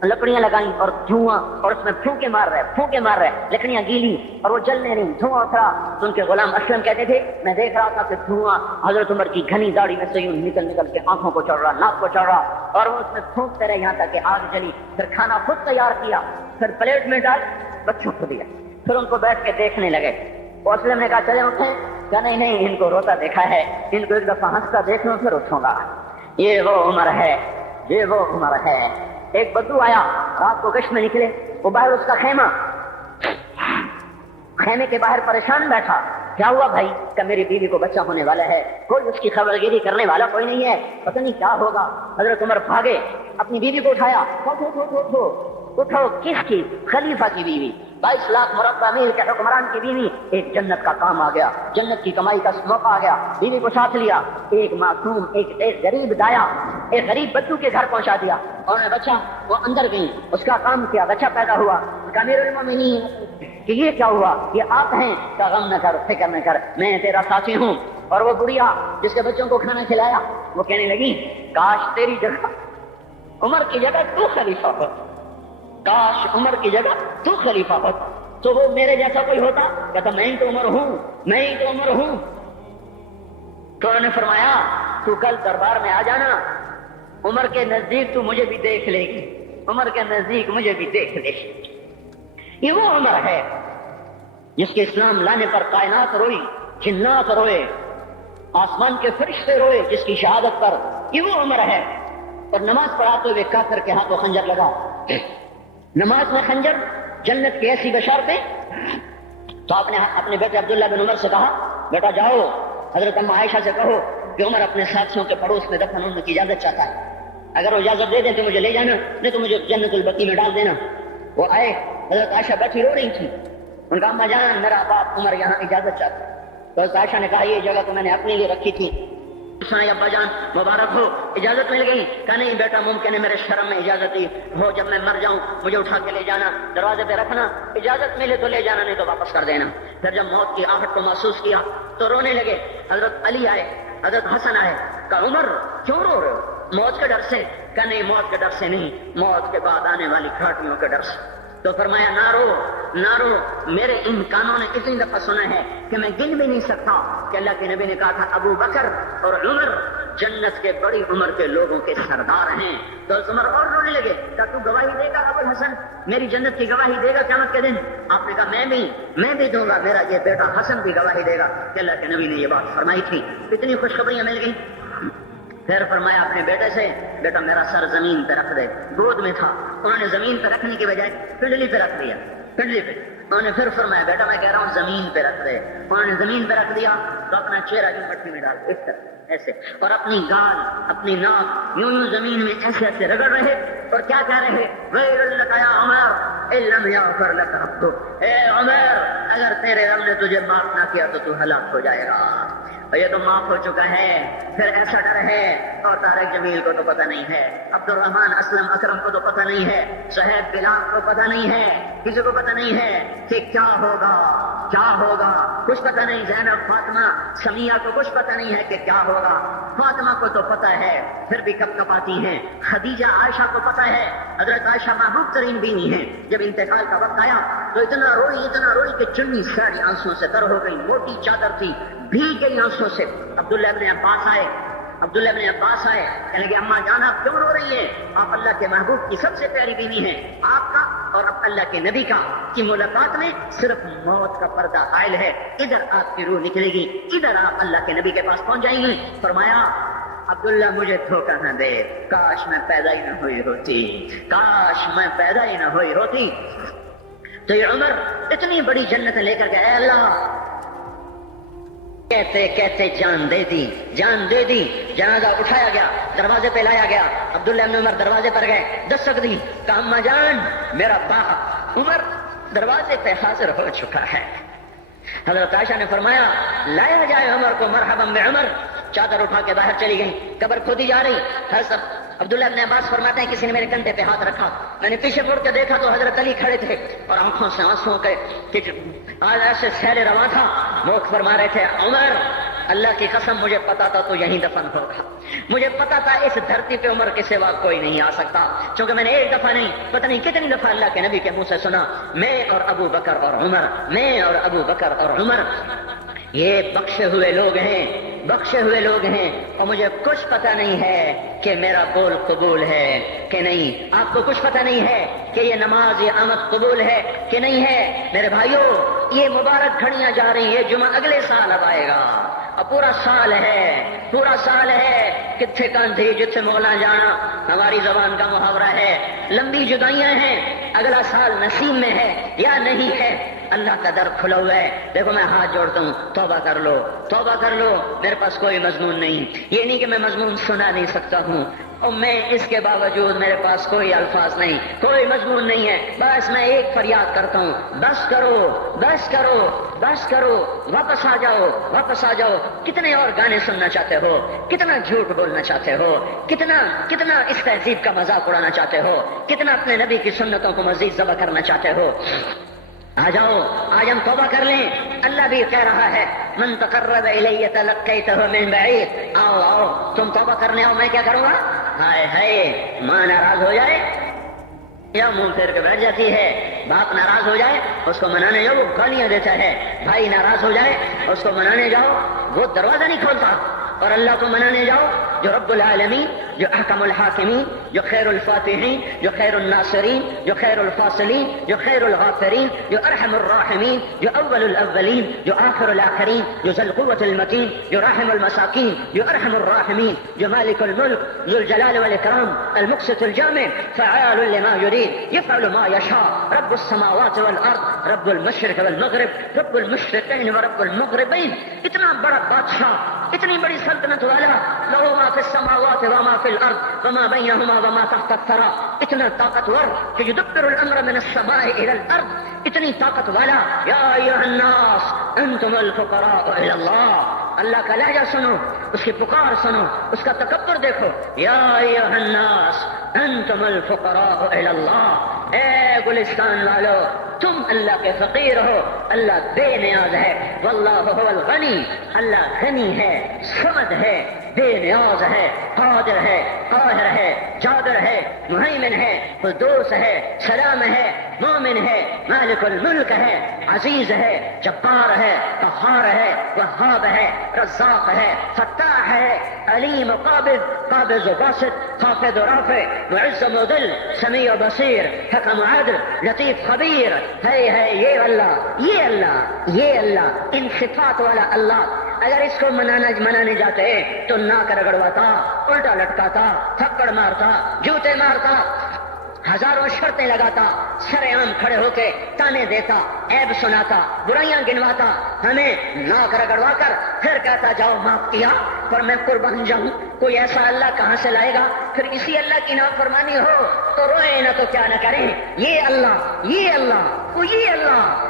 لکڑیاں لگائیں اور دھواں، اور اس میں پھونکے مار رہے، لکڑیاں گیلی اور وہ جلنے نہیں، دھواں اترا۔ تو ان کے غلام اسلم کہتے تھے میں دیکھ رہا تھا کہ دھواں حضرت عمر کی گھنی داڑھی میں سے یوں نکل کے آنکھوں کو چڑھ رہا، ناک کو چڑھ رہا، اور وہ اس میں پھونکتے رہے یہاں تک کہ آگ جلی۔ پھر کھانا خود تیار کیا، پھر پلیٹ میں ڈال بچوں کو دیا، پھر ان کو بیٹھ کے دیکھنے لگے۔ وہ اسلم نے کہا چلے اٹھیں؟ کہا نہیں، ان کو روتا دیکھا ہے، ان کو ایک دفعہ ہنستا دیکھ لوں پھر اٹھوں گا۔ یہ وہ عمر ہے، یہ وہ عمر ہے۔ ایک بدو آیا، رات کو گشت میں نکلے، وہ باہر اس کا خیمے کے باہر پریشان بیٹھا۔ کیا ہوا بھائی؟ کہ میری بیوی کو بچہ ہونے والا ہے، کوئی اس کی خبرگیری کرنے والا کوئی نہیں ہے، پتہ نہیں کیا ہوگا۔ حضرت عمر بھاگے، اپنی بیوی کو اٹھایا، اٹھو کس کی؟ خلیفہ کی بیوی، 22 لاکھ مربع میل کے حکمران کی بیوی۔ ایک جنت کا کام آ گیا، جنت کی کمائی کا موقع آ گیا، بیوی کو ساتھ لیا، ایک معصوم، ایک غریب دایا، ایک غریب بچوں کے گھر پہنچا دیا، اور بچہ وہ اندر گئی، اس کا کام کیا، بچہ پیدا ہوا۔ امیر المومنین کہ یہ کیا ہوا؟ یہ آپ ہیں؟ کا غم نہ کر، فکر نہ کر، میں تیرا ساتھی ہوں۔ اور وہ بڑھیا جس کے بچوں کو کھانا کھلایا، وہ کہنے لگی کاش تیری جگہ عمر کی جگہ تو خلیفہ ہو، کاش عمر کی جگہ تو خلیفہ ہوتا تو وہ میرے جیسا کوئی ہوتا۔ کہتا میں ہی تو عمر ہوں، میں ہی تو عمر ہوں۔ تو انہوں نے فرمایا تو کل دربار میں آ جانا، عمر کے نزدیک تو مجھے بھی دیکھ لے گی، عمر کے نزدیک مجھے بھی دیکھ لے گی۔ یہ وہ عمر ہے جس کے اسلام لانے پر کائنات روئی، جنات روئے، آسمان کے فرشتے روئے جس کی شہادت پر۔ یہ وہ عمر ہے۔ اور نماز پڑھاتے ہوئے کافر کے ہاتھوں خنجر لگا، نماز میں خنجر، جنت کی ایسی بشارتیں۔ تو آپ نے اپنے بیٹے عبداللہ بن عمر سے کہا بیٹا جاؤ حضرت اما عائشہ سے کہو کہ عمر اپنے ساتھیوں کے پڑوس میں دفن ہونے کی اجازت چاہتا ہے، اگر وہ اجازت دے دیں تو مجھے لے جانا، نہیں تو مجھے جنت البقیع میں ڈال دینا۔ وہ آئے، حضرت عائشہ بیٹھی رو رہی تھی، ان کا اما جان میرا باپ عمر یہاں اجازت چاہتا ہے۔ تو حضرت عائشہ نے کہا یہ جگہ تو میں نے اپنے لیے رکھی تھی، ابا جان مبارک ہو، اجازت مل گئی۔ کہا نہیں بیٹا ممکن ہے میرے شرم میں اجازت دی ہو، جب میں مر جاؤں مجھے اٹھا کے لے جانا، دروازے پہ رکھنا، اجازت ملے تو لے جانا نہیں تو واپس کر دینا۔ پھر جب موت کی آہٹ کو محسوس کیا تو رونے لگے۔ حضرت علی آئے، حضرت حسن آئے، کہا عمر کیوں رو رہے ہو؟ موت کے ڈر سے؟ کہا نہیں موت کے ڈر سے نہیں، موت کے بعد آنے والی گھاٹیوں کے ڈر سے۔ تو فرمایا نہ رو نہ رو، میرے ان کانوں نے اتنی دفعہ سنا ہے کہ میں گن بھی نہیں سکتا کہ اللہ کے نبی نے کہا تھا ابو بکر اور عمر جنت کے بڑی عمر کے لوگوں کے سردار ہیں۔ تو عمر اور رونے لگے، کہا تو گواہی دے گا ابو الحسن، میری جنت کی گواہی دے گا قیامت کے دن؟ آپ نے کہا میں بھی دوں گا، میرا یہ بیٹا حسن بھی گواہی دے گا کہ اللہ کے نبی نے یہ بات فرمائی تھی۔ اتنی خوشخبریاں مل گئی۔ پھر فرمایا اپنے بیٹے سے بیٹا میرا سر زمین پہ رکھ دے، گود میں تھا، انہوں نے زمین پہ رکھنے کی بجائے پنڈلی پہ رکھ دیا، پنڈلی پہ۔ انہوں نے پھر فرمایا بیٹا میں کہہ رہا ہوں زمین پہ رکھ دے، انہوں نے زمین پہ رکھ دیا۔ تو اپنا چہرہ یوں مٹی میں ڈال اس طرح ایسے، اور اپنی گال اپنی ناک یوں زمین میں ایسے ایسے رگڑ رہے، اور کیا کہہ رہے ویل لک یا عمر ان لم یغفر لک ربک، اے عمر اگر تیرے رب نے تجھے معاف نہ کیا تو تو ہلاک ہو جائے گا، اور یہ تو معاف ہو چکا ہے۔ پھر ایسا ڈر ہے، اور طارق جمیل کو تو پتہ نہیں ہے، عبد الرحمن اسلم اکرم کو تو پتہ نہیں ہے، صہیب بلال کو پتہ نہیں ہے، کسی کو پتہ نہیں ہے کہ کیا ہوگا کیا ہوگا، کچھ پتہ نہیں۔ زینب فاطمہ سمیہ کو کچھ پتہ نہیں ہے کہ کیا ہوگا، فاطمہ کو تو پتہ ہے پھر بھی کب کپاتی ہیں، خدیجہ عائشہ کو پتہ ہے، حضرت عائشہ محبوب ترین بیوی ہیں۔ جب انتقال کا وقت آیا تو اتنا روئی کہ چنی ساری آنسوں سے تر ہو گئی، موٹی چادر تھی بھیگ گئی آنسوں سے۔ عبداللہ ابن عباس آئے، عبداللہ ابن عباس آئے، کہنے کہ اماں جان آپ کیوں رو رہی ہیں؟ آپ اللہ کے محبوب کی سب سے پیاری بیوی ہیں، آپ کا اور اب اللہ کے نبی کا کی ملاقات میں صرف موت کا پردہ حائل ہے، ادھر آپ کی روح نکلے گی، ادھر آپ اللہ کے نبی کے پاس پہنچ جائیں گے۔ فرمایا عبداللہ مجھے دھوکہ نہ دے، کاش میں پیدا ہی نہ ہوئی ہوتی، کاش میں پیدا ہی نہ ہوئی ہوتی۔ تو یہ عمر اتنی بڑی جنت لے کر گئے، اللہ کہتے کہتے جان دے دی، جان دے دی۔ جنازہ اٹھایا گیا، دروازے پہ لایا گیا، عبداللہ بن عمر دروازے پر گئے، دستک دی، کہا اماں جان میرا باپ عمر دروازے پہ حاضر ہو چکا ہے۔ حضرت عائشہ نے فرمایا لایا جائے عمر کو، مرحبا بعمر۔ چادر اٹھا کے باہر چلی گئی، قبر کھودی جا رہی۔ حضرت عبداللہ بن عباس فرماتے ہیں کسی نے میرے کندھے پہ ہاتھ رکھا، میں نے پیچھے مڑ کے دیکھا تو حضرت علی کھڑے تھے اور آنکھوں سے آنسوں کے آج ایسے سیل رواں تھا، موت فرما رہے تھے عمر اللہ کی قسم مجھے پتا تھا تو یہیں دفن ہوگا، مجھے پتا تھا اس دھرتی پہ عمر کے سوا کوئی نہیں آ سکتا، کیونکہ میں نے ایک دفعہ نہیں پتہ نہیں کتنی دفعہ اللہ کے نبی کے منہ سے سنا میں اور ابو بکر اور عمر، میں اور ابو بکر اور عمر یہ بخشے ہوئے لوگ ہیں، بخشے ہوئے لوگ ہیں، اور مجھے کچھ پتہ نہیں ہے کہ میرا بول قبول ہے کہ نہیں، آپ کو کچھ پتہ نہیں ہے کہ یہ نماز یہ آمد قبول ہے کہ نہیں ہے۔ میرے بھائیوں یہ مبارک گھڑیاں جا رہی ہیں، یہ جمعہ اگلے سال اب آئے گا، اور پورا سال ہے، پورا سال ہے، کتھے کاندھی جتھے مولا جانا ہماری زبان کا محاورہ ہے، لمبی جدائیاں ہیں، اگلا سال نصیب میں ہے یا نہیں ہے، اللہ کا در کھلا ہوا ہے۔ دیکھو میں ہاتھ جوڑتا ہوں، توبہ کر لو، توبہ کر لو، میرے پاس کوئی مضمون نہیں، یہ نہیں کہ میں مضمون سنا نہیں سکتا ہوں، اور میں اس کے باوجود میرے پاس کوئی الفاظ نہیں، کوئی مضمون نہیں ہے، بس میں ایک فریاد کرتا ہوں، بس کرو، بس کرو، بس کرو، واپس آ جاؤ، واپس آ جاؤ۔ کتنے اور گانے سننا چاہتے ہو، کتنا جھوٹ بولنا چاہتے ہو، کتنا اس تہذیب کا مذاق اڑانا چاہتے ہو، کتنا اپنے نبی کی سنتوں کو مزید ذبح کرنا چاہتے ہو۔ آ جاؤ، آج ہم توبہ کر لیں، اللہ بھی کہہ رہا ہے من تقرب الی تلقیتہ من بعید، آؤ آؤ تم توبہ کرنے آؤ، میں کیا کروں گا؟ ہائے ہائے، ماں ناراض ہو جائے یا منہ پھیر کے بیٹھ جاتی ہے، باپ ناراض ہو جائے اس کو منانے جاؤ وہ گالیاں دیتا ہے، بھائی ناراض ہو جائے اس کو منانے جاؤ وہ دروازہ نہیں کھولتا، اور اللہ کو منانے جاؤ جو رب العالمین، جو احکم الحاکمین، جو خیر الفاتحین، جو خیر الناصرین، جو خیر الفاصلین، جو خیر الغافرین، جو ارحم الراحمین، جو اول الاولین، جو آخر الاخرین، جو ذو القوة المتین، جو راحم المساکین، جو ارحم الراحمین، جو مالک الملک ذو الجلال والاکرام المقسط الجامع فعال لما يريد يفعل ما يشاء رب السماوات والارض رب المشرق والمغرب رب المشرقین ورب المغربین۔ اتنا بڑا بادشاہ، اتنی بڑی سلطنت والا، لہو ما فی السماوات وما فی الارض وما بینہما وما تحت الثری، اتنا طاقتور کہ یدبر الامر من السماء الى الارض، اتنی طاقت والا۔ یا ایھا الناس انتم الفقراء الی اللہ، اللہ کا لہجہ سنو، اس کی پکار سنو، اس کا تکبر دیکھو، یا ایھا الناس انتم الفقراء الی اللہ، اے گلستان والو تم اللہ کے فقیر ہو، اللہ بے نیاز ہے، واللہ هو الغنی، اللہ غنی ہے، صمد ہے، بے نیاز ہے، قادر ہے، قاہر ہے، جابر ہے، مہیمن ہے، قدوس ہے، سلام ہے، مومن ہے، مالک الملک ہے، عزیز ہے، جبار ہے، قہار ہے، وہاب ہے، رزاق ہے، فتاح ہے، علیم و قابض و باسط، خافض و رافع، معز و مذل، سمیع و بصیر، حکم و عدل، لطیف خبیر، ہے یہ اللہ، یہ اللہ، یہ اللہ، ان صفات والا اللہ۔ اگر اس کو منانے جاتے تو ناک رگڑواتا، الٹا لٹکاتا، تھپڑ مارتا، جوتے مارتا، ہزاروں شرطیں لگاتا، سر عام کھڑے ہو کے تانے دیتا، عیب سناتا، برائیاں گنواتا، ہمیں ناک رگڑوا کر پھر کہتا جاؤ معاف کیا پر میں قربان جاؤں۔ کوئی ایسا اللہ کہاں سے لائے گا؟ پھر اسی اللہ کی نافرمانی ہو تو روئے نہ تو کیا نہ کریں۔ یہ اللہ، یہ اللہ، یہ اللہ،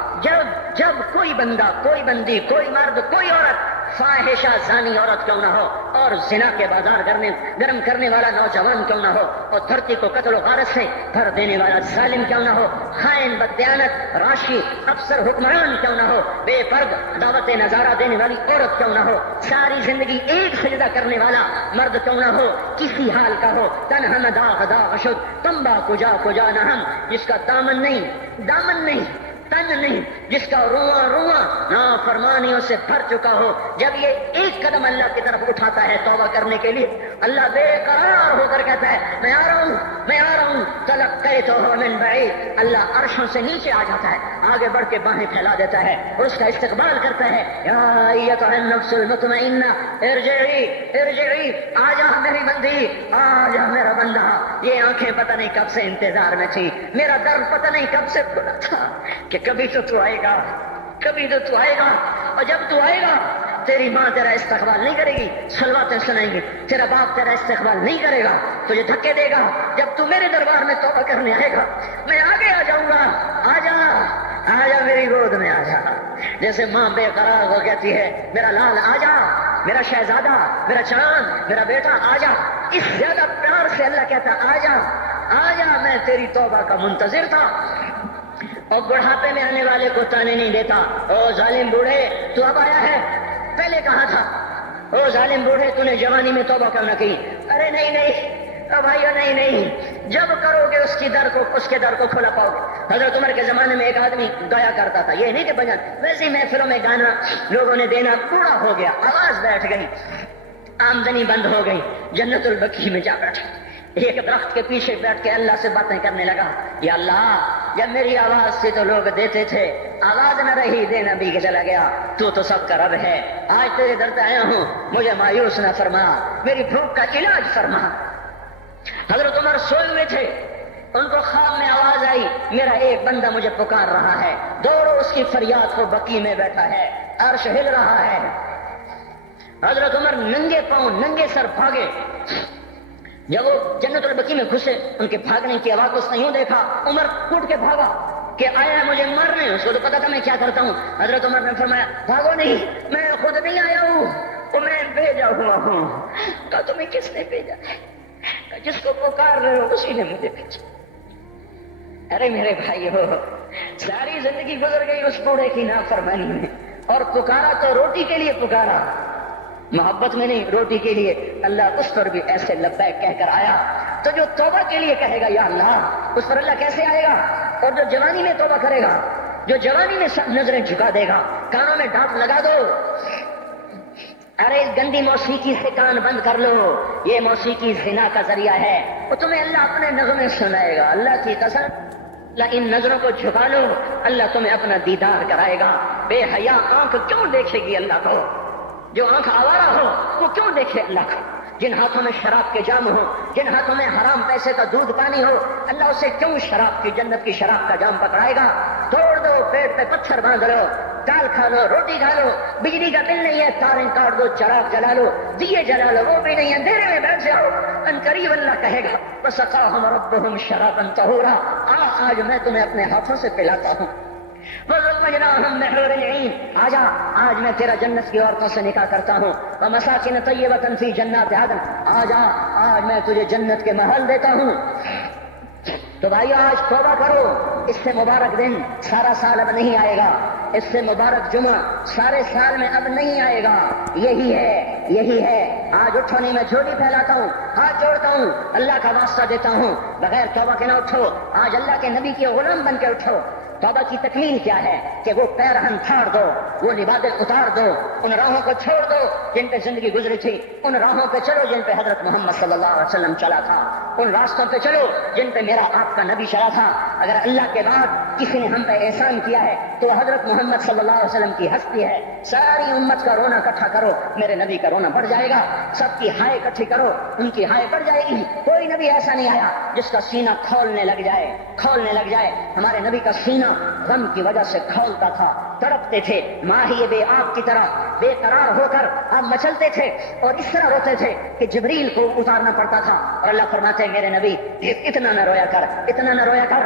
جب کوئی بندہ، کوئی بندی، کوئی مرد، کوئی عورت فاحشہ زانی عورت کیوں نہ ہو، اور زنا کے بازار گرم کرنے والا نوجوان کیوں نہ ہو، اور دھرتی کو قتل و غارت سے بھر دینے والا ظالم کیوں نہ ہو، خائن، بددیانت، راشی، افسر، حکمران کیوں نہ ہو، بے پرد دعوت نظارہ دینے والی عورت کیوں نہ ہو، ساری زندگی ایک سجدہ کرنے والا مرد کیوں نہ ہو، کسی حال کا ہو، تنہم داغ داغ شد تمبا کجا کجا نہم، جس کا دامن نہیں تن نہیں جس کا رواں رواں نافرمانیوں سے بھر چکا ہو، جب یہ ایک قدم اللہ کی طرف اٹھاتا ہے توبہ کرنے کے لیے، اللہ بے قرار ہو کر کہتا ہے میں آ رہا ہوں، میں آ رہا ہوں، تلقیتہ من بعید، اللہ عرشوں سے نیچے آ جاتا ہے، آگے بڑھ کے باہیں پھیلا دیتا ہے اور اس کا استقبال کرتا ہے، یا ایتھا النفس المطمئنہ ارجعی ارجعی، آ جا میری بندی، آ جا میرا بندہ۔ یہ آنکھیں پتہ نہیں کب سے انتظار میں تھی، میرا در پتہ نہیں کب سے کھلا تھا کہ کبھی تو آئے گا، کبھی تو آئے گا، اور جب تو آئے گا تیری ماں تیرا استقبال نہیں کرے گی، صلواتیں سنائیں گی، تیرا باپ تیرا استقبال نہیں کرے گا، تجھے دھکے دے گا، جب تو میرے دربار میں توبہ کرنے آئے گا میں آگے آ جاؤں گا، آ جا آ جا میری گود میں آ جا۔ جیسے ماں بے قرار ہو کہتی ہے میرا لال آ جا، میرا شہزادہ، میرا چاند، میرا بیٹا آ جا، اس زیادہ پیار سے اللہ کہتا آ جا آ جا، میں تیری توبہ کا منتظر تھا۔ اور بڑھاپے میں آنے والے کو تانے نہیں دیتا، او ظالم بوڑھے تو اب آیا ہے، پہلے کہا تھا، او ظالم بوڑھے تو نے جوانی میں توبہ کیوں نہ کی؟ ارے نہیں نہیں بھائیو، نہیں نہیں، جب کرو گے اس کے در کو کھلا پاؤ گے۔ حضرت عمر کے زمانے میں ایک آدمی گایا کرتا تھا، یہ نہیں کہ بجن ویسے محفلوں میں گانا لوگوں نے دینا بوڑھا ہو گیا، آواز بیٹھ گئی، آمدنی بند ہو گئی، جنت البقیع میں جا بیٹھا، ایک درخت کے پیچھے بیٹھ کے اللہ سے باتیں کرنے لگا، یا اللہ جب میری آواز سے تو لوگ دیتے تھے، آواز نہ رہی دینا بھی چلا گیا، تو سب کا رب ہے، آج تیرے در پہ آیا ہوں، مجھے مایوس نہ فرما، میری بھوک کا علاج فرما۔ حضرت عمر سوئے ہوئے تھے، ان کو خواب میں آواز آئی میرا ایک بندہ مجھے پکار رہا ہے، دوڑو اس کی فریاد کو، بقیع میں بیٹھا ہے، عرش ہل رہا ہے۔ حضرت عمر ننگے پاؤں ننگے سر بھاگے، جب وہ جنت البقیع میں گھسے ان کے بھاگنے کی آواز کو اس نے یوں دیکھا، عمر کود کے بھاگا کہ آیا ہے مجھے مارنے، اس کو تو پتا تھا میں کیا کرتا ہوں۔ حضرت عمر نے فرمایا بھاگو نہیں، میں خود نہیں آیا ہوں، وہ میں بھیجا ہوا ہوں۔ کہا تمہیں کس نے بھیجا ہے؟ جس کو پکار رہے ہو اسی نے مجھے بھیجا۔ ارے میرے بھائی ہو، ساری زندگی گزر گئی اس بوڑھے کی نافرمانی میں، اور پکارا تو روٹی کے لیے پکارا، محبت میں نہیں، روٹی کے لیے۔ اللہ اس پر بھی ایسے لبیک کہہ کر آیا، تو جو توبہ کے لیے کہے گا یا اللہ، اس پر اللہ کیسے آئے گا؟ اور جو جوانی میں توبہ کرے گا، جو جوانی میں سب نظریں جھکا دے گا، کانوں میں ڈانٹ لگا دو، ارے اس گندی موسیقی سے کان بند کر لو، یہ موسیقی زنا کا ذریعہ ہے، وہ تمہیں اللہ اپنے نغمے سنائے گا، اللہ کی قسم، اللہ ان نظروں کو جھکا لو، اللہ تمہیں اپنا دیدار کرائے گا۔ بے حیا آنکھ کیوں دیکھے گی اللہ کو؟ جو آنکھ آوارہ ہو وہ کیوں دیکھے اللہ کو؟ جن ہاتھوں میں شراب کے جام ہو، جن ہاتھوں میں حرام پیسے کا دودھ پانی ہو، اللہ اسے کیوں شراب کی، جنت کی شراب کا جام پکڑائے گا؟ توڑ دو، پیٹ پہ پتھر باندھ لو، دال کھا لو، روٹی کھا لو، بجلی کا بل نہیں ہے تاریں کاٹ دو، چراغ جلا لو، دیے جلا لو، وہ بھی نہیں ہے، اندھیرے میں بیٹھ جاؤ، ان قریب اللہ کہے گا وَسَقَاهُمْ رَبُّهُمْ شَرَابًا طَهُورًا، آج میں تمہیں اپنے ہاتھوں سے پلاتا ہوں۔ وَزَوَّجْنَاهُمْ بِحُورٍ عِينٍ، آج میں تیرا جنت کی عورتوں سے نکاح کرتا ہوں، وَمَسَاكِنَ طَيِّبَةً فِي جَنَّاتِ عَدْنٍ، آج میں تجھے جنت کے محل دیتا ہوں۔ تو بھائیو آج توبہ کرو، اس سے مبارک دن سارا سال اب نہیں آئے گا، اس سے مبارک جمعہ سارے سال میں اب نہیں آئے گا، یہی ہے۔ آج اٹھو نہیں، میں جھولی پھیلاتا ہوں، ہاتھ جوڑتا ہوں، اللہ کا واسطہ دیتا ہوں، بغیر توبہ کے نہ اٹھو، آج اللہ کے نبی کے غلام بن کے اٹھو۔ توبہ کی تکمیل کیا ہے کہ وہ پیرہن پھاڑ دو، وہ لبادیں اتار دو، ان راہوں کو چھوڑ دو جن پہ زندگی گزری تھی، ان راہوں پہ چلو جن پہ حضرت محمد صلی اللہ علیہ وسلم چلا تھا، ان راستوں پہ چلو جن پہ میرا آپ کا نبی چلا تھا۔ اگر اللہ کے بعد کسی نے ہم پہ احسان کیا ہے تو وہ حضرت محمد صلی اللہ علیہ وسلم کی ہستی ہے۔ ساری امت کا رونا اکٹھا کرو، میرے نبی کا رونا بڑھ جائے گا، سب کی ہائے اکٹھی کرو، ان کی ہائے بڑھ جائے گی۔ کوئی نبی ایسا نہیں آیا جس کا سینہ کھولنے لگ جائے۔ ہمارے نبی کا سینہ غم کی وجہ سے کھولتا تھا، تڑپتے تھے، ماہی بے آب کی طرح بے قرار ہو کر آپ مچلتے تھے اور اس طرح روتے تھے کہ جبریل کو اتارنا پڑتا تھا، اور اللہ فرماتے ہیں میرے نبی اتنا نہ رویا کر۔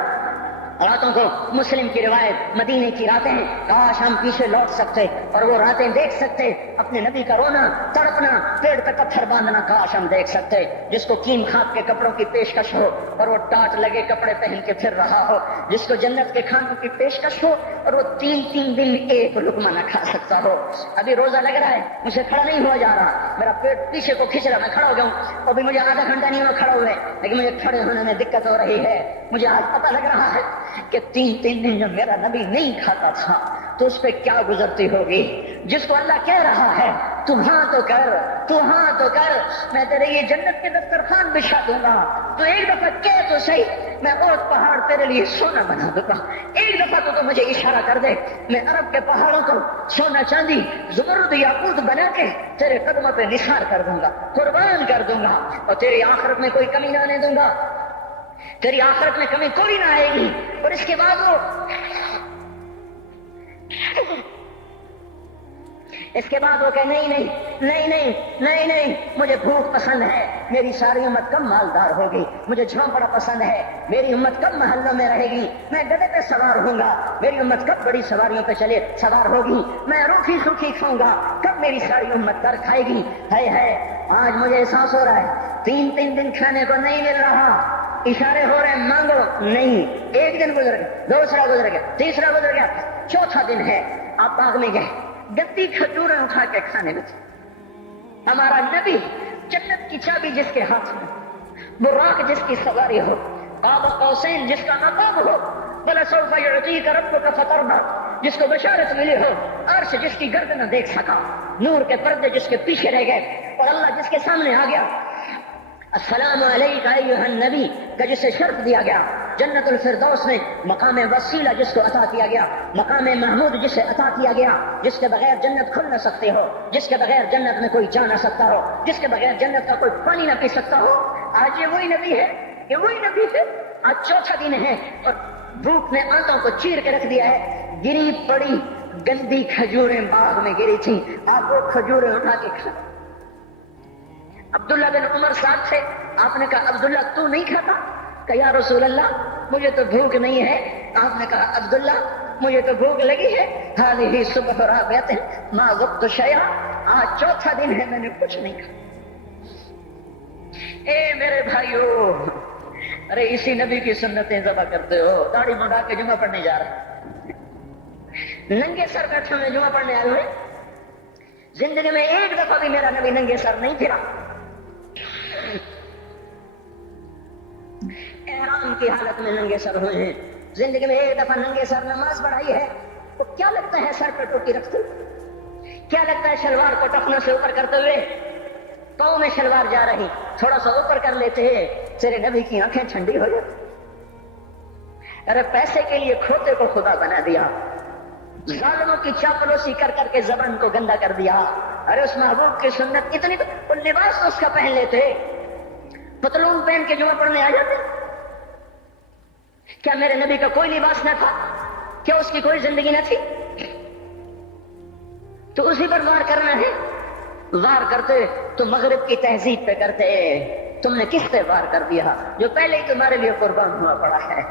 راتوں کو مسلم کی روایت، مدینے کی راتیں، کاش ہم پیچھے لوٹ سکتے اور وہ راتیں دیکھ سکتے، اپنے نبی کا رونا، تڑپنا، پیڑ پہ پتھر باندھنا، کاش ہم دیکھ سکتے، جس کو کیم خاک کے کپڑوں کی پیشکش ہو اور وہ ٹاٹ لگے کپڑے پہن کے پھر رہا ہو، جس کو جنت کے کھانوں کی پیشکش ہو اور وہ تین دن ایک لقمہ نہ کھا سکتا ہو۔ ابھی روزہ لگ رہا ہے، مجھے کھڑا نہیں ہوا جا رہا، میرا پیٹ پیچھے کو کھینچ رہا، میں کھڑا ہو گیا ہوں، ابھی مجھے آدھا گھنٹہ نہیں ہوا کھڑا ہوئے، لیکن مجھے کھڑے ہونے میں دقت ہو رہی ہے، مجھے آج پتہ لگ رہا ہے کہ 3 دن جو میرا نبی نہیں کھاتا تھا تو اس پہ کیا گزرتی ہوگی. جس کو اللہ کہہ رہا ہے تو ہاں تو کر، تو ہاں تو کر، میں تیرے یہ جنت کے دسترخوان بچھا دوں گا، تو ایک دفعہ کہہ تو صحیح، میں اور پہاڑ تیرے لیے سونا بنا دوں گا. ایک دفعہ تو مجھے اشارہ کر دے، میں عرب کے پہاڑوں کو سونا چاندی زمرد یاقوت بنا کے تیرے قدموں پہ نثار کر دوں گا، قربان کر دوں گا، اور تیری آخرت میں کوئی کمی نہ آنے دوں گا، تیری آخرت میں کمی کوئی نہ آئے گی. اور اس کے بعد وہ کہ نہیں نہیں نہیں نہیں نہیں نہیں، مجھے بھوک پسند ہے، میری ساری امت کم مالدار ہوگی، مجھے جھونپڑا پسند ہے، میری امت کم محلوں میں رہے گی، میں گدھے پہ سوار ہوں گا، میری امت کب بڑی سواریوں پہ سوار ہوگی، میں روکھی سوکھی کھاؤں گا، کب میری ساری امت کر کھائے گی. ہے آج مجھے احساس ہو رہا ہے 3 دن کھانے کو نہیں مل رہا، اشارے ہو رہے ہیں مانگو نہیں. ایک دن گزر گیا، دوسرا گزر گیا، تیسرا گزر گیا، چوتھا دن ہے، آپ باغ میں گئے، گدی کھجوریں اٹھا کے کھانے میں. ہمارا نبی جنت کی چابی جس کے ہاتھ میں، براق جس کی سواری ہو، قاب قوسین جس کا مقام ہو، وَلَسَوْفَ يُعْطِيكَ رَبُّكَ فَتَرْضَىٰ جس کو بشارت ملی ہو، عرش جس کی گرد نہ دیکھ سکا، نور کے پردے جس کے پیچھے رہ گئے، اور اللہ جس کے سامنے آ گیا. السلام علیکہ ایھا النبی کا جسے شرف دیا گیا، جنت الفردوس میں مقام وسیلہ جس کو عطا کیا گیا، مقام محمود جسے عطا کیا گیا، جس کے بغیر جنت کھل نہ سکتے ہو، جس کے بغیر جنت میں کوئی جا نہ سکتا ہو، جس کے بغیر جنت کا کوئی پانی نہ پی سکتا ہو. آج یہ وہی نبی ہے، یہ وہی نبی ہے. آج چوتھا دن ہے اور بھوک نے آنتوں کو چیر کے رکھ دیا ہے. گری پڑی گندی کھجوریں باغ میں گری تھی، آپ وہ کھجوریں اٹھا کے کھا. عبداللہ بن عمر صاحب تھے، آپ نے کہا عبداللہ تو نہیں کھاتا؟ کہ یا رسول اللہ مجھے تو بھوک نہیں ہے. آپ نے کہا عبداللہ مجھے تو بھوک لگی ہے. هذه صبح رابعة ما ذقت شيئا، آج چوتھا دن ہے میں نے کچھ نہیں کھایا. اے میرے بھائیو، ارے اسی نبی کی سنتیں ذبح کرتے ہو. داڑھی منڈا کے جمعہ پڑھنے جا رہے، ننگے سر بیٹھے ہوئے جمعہ پڑھنے آئے ہوئے. زندگی میں ایک دفعہ بھی میرا نبی ننگے سر نہیں پھرا. احرام کی حالت میں ننگے سر ہوئے ہیں. زندگی میں ایک دفعہ ننگے سر نماز پڑھائی ہے. تو کیا لگتا ہے سر پہ ٹوپی رکھتے، کیا لگتا ہے شلوار کو ٹخنوں سے اوپر کرتے ہوئے، پاؤں میں شلوار جا رہی، تھوڑا سا اوپر کر لیتے ہیں، تیرے نبی کی آنکھیں ٹھنڈی ہو جاتی. ارے پیسے کے لیے کھوتے کو خدا بنا دیا، ظالموں کی چاپلوسی کر کر کے زبان کو گندا کر دیا. ارے اس محبوب کی سنت اتنی، تو لباس تو اس کا پہن لیتے، پتلون پہن کے جمعہ پڑھنے آ جاتے. کیا میرے نبی کا کوئی لباس نہ تھا؟ کیا اس کی کوئی زندگی نہ تھی؟ تو اسی پر وار کرنا ہے. وار کرتے تو مغرب کی تہذیب پہ کرتے. تم نے کس پہ وار کر دیا جو پہلے ہی تمہارے لیے قربان ہوا پڑا ہے؟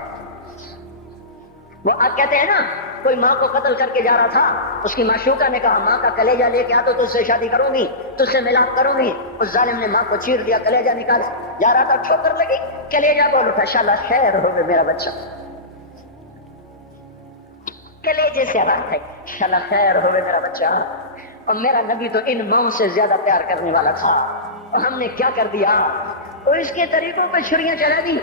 وہ آپ کہتے ہیں نا، کوئی ماں کو قتل کر کے جا رہا تھا، اس کی معشوقہ نے کہا ماں کا کلیجہ لے کے آ تو تجھ سے شادی کروں گی، تجھ سے ملاپ کروں گی. اس ظالم نے ماں کو چیر دیا، کلیجہ نکالا، جا رہا تھا ٹھوکر لگی، کلیجہ بول اٹھا، انشاءاللہ خیر ہوگا میرا بچہ. کلیجے سے بات ہے، انشاءاللہ خیر ہوگا میرا بچہ. اور میرا نبی تو ان ماؤں سے زیادہ پیار کرنے والا تھا، اور ہم نے کیا کر دیا؟ اور اس کے طریقوں پہ چھریاں چلا دی.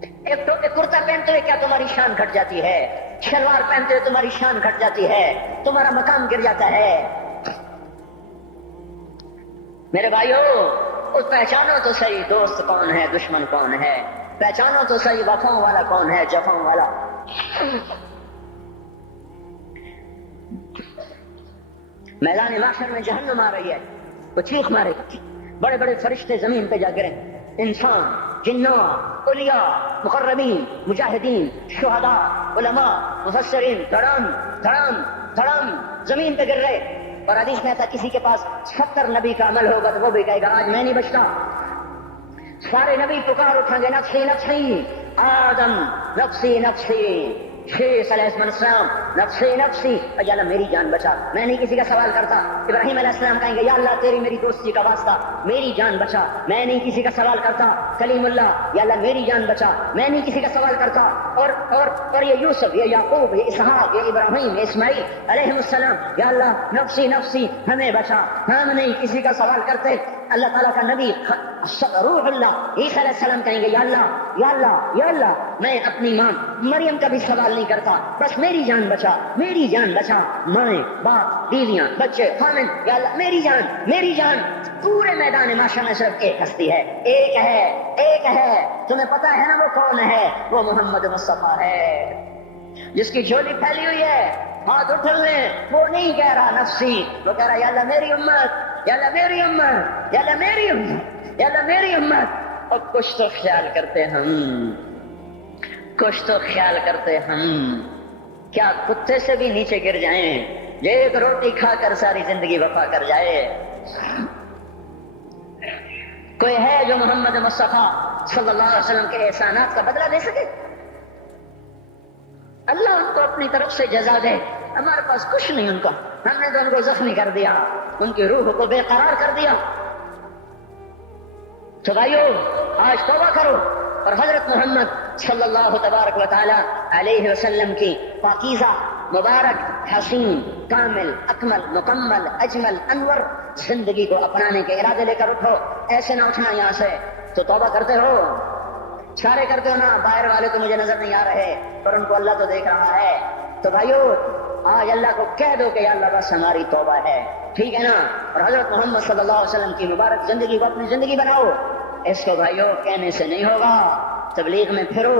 ایک کرتا پہنتے ہوئے کیا تمہاری شان گھٹ جاتی ہے؟ شلوار پہنتے ہوئے تمہاری شان گھٹ جاتی ہے، تمہارا مقام گر جاتا ہے. میرے بھائیو، اس پہچانو تو صحیح دوست کون ہے، دشمن کون ہے. پہچانو تو صحیح وفاؤں والا کون ہے، جفاؤں والا. میدان محشر میں جہنم آ رہی ہے، وہ چیخ مارے گی، بڑے بڑے فرشتے زمین پہ جا گرے، انسان، جنوں، اولیاء، مقربین، مجاہدین، شہداء، علماء، مفسرین، دھڑام دھڑام دھڑام زمین پہ گر رہے. اور حدیث میں تھا کسی کے پاس 70 نبی کا عمل ہوگا تو وہ بھی کہے گا آج میں نہیں بچتا. سارے نبی پکار اٹھیں گے، نفسی نفسی، آدم نفسی نفسی، شیخ علیہ السلام نفسی نفسی، یا اللہ میری جان بچا، میں نہیں کسی کا سوال کرتا. ابراہیم علیہ السلام کہیں گے یا اللہ تیری میری دوستی کا واسطہ میری جان بچا، میں نہیں کسی کا سوال کرتا. کلیم اللہ، یا اللہ میری جان بچا، میں نہیں کسی کا سوال کرتا. اور یہ یوسف، یہ یعقوب، یہ اسحاق، یہ ابراہیم، یہ اسماعیل علیہ السلام، یا اللہ نفسی نفسی ہمیں بچا، ہم نہیں کسی کا سوال کرتے. اللہ تعالیٰ کا نبی روح اللہ عیسیٰ علیہ السلام کہیں گے یا اللہ یا اللہ میں اپنی ماں مریم کا بھی سوال نہیں کرتا، بس میری جان بچا، میری جان بچا، مائیں باپ بیویاں بچے خامن، یا اللہ میری جان۔ پورے میدان معاشر میں صرف ایک ہستی ہے، ایک ہے، تمہیں پتا ہے نا وہ کون ہے؟ وہ محمد مصطفیٰ ہے، جس کی جھولی پھیلی ہوئی ہے، ہاتھ اٹھ لیں، وہ نہیں کہہ رہا نفسی، وہ کہہ رہا یا اللہ میری امت، یا اللہ میری امت، یا اللہ میری امت، یا اللہ میری امت۔ اور کچھ تو خیال کرتے ہم کیا کتے سے بھی نیچے گر جائیں، یہ ایک روٹی کھا کر ساری زندگی وفا کر جائے۔ کوئی ہے جو محمد مصطفیٰ صلی اللہ علیہ وسلم کے احسانات کا بدلہ دے سکے؟ اللہ ان کو اپنی طرف سے جزا دے، ہمارے پاس کچھ نہیں ان کا، ہم نے تو ان کو زخمی کر دیا، ان کی روح کو بے قرار کر دیا۔ تو بھائیو آج توبہ کرو اور حضرت محمد صلی اللہ تبارک و تعالی علیہ وسلم کی پاکیزہ مبارک حسین کامل اکمل مکمل اجمل انور زندگی کو اپنانے کے ارادے لے کر اٹھو۔ ایسے نہ اٹھنا یہاں سے، تو توبہ کرتے ہو، سارے کرتے ہو نا، باہر والے تو مجھے نظر نہیں آ رہے پر ان کو اللہ تو دیکھ رہا ہے۔ تو بھائیو آج اللہ کو کہہ دو کہ یا اللہ بس ہماری توبہ ہے، ٹھیک ہے نا؟ اور حضرت محمد صلی اللہ علیہ وسلم کی مبارک زندگی کو اپنی زندگی بناؤ۔ اس کو بھائیو کہنے سے نہیں ہوگا، تبلیغ میں پھرو،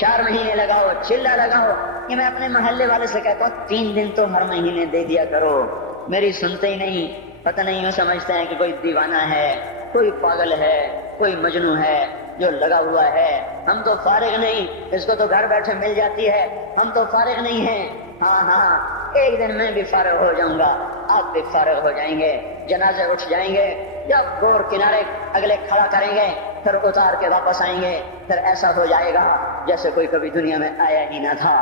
4 مہینے لگاؤ، چلہ لگاؤ۔ یہ میں اپنے محلے والے سے کہتا ہوں 3 دن تو ہر مہینے دے دیا کرو، میری سنتے ہی نہیں، پتہ نہیں، وہ سمجھتے ہیں کہ کوئی دیوانہ ہے، کوئی پاگل ہے، کوئی مجنون ہے جو لگا ہوا ہے۔ ہم تو فارغ نہیں، اس کو تو گھر بیٹھے مل جاتی ہے، ہم تو فارغ نہیں ہیں۔ ہاں ایک دن میں بھی فارغ ہو جاؤں گا، آپ بھی فارغ ہو جائیں گے، جنازے اٹھ جائیں گے، جب گور کنارے اگلے کھڑا کریں گے پھر اتار کے واپس آئیں گے، پھر ایسا ہو جائے گا جیسے کوئی کبھی دنیا میں آیا ہی نہ تھا۔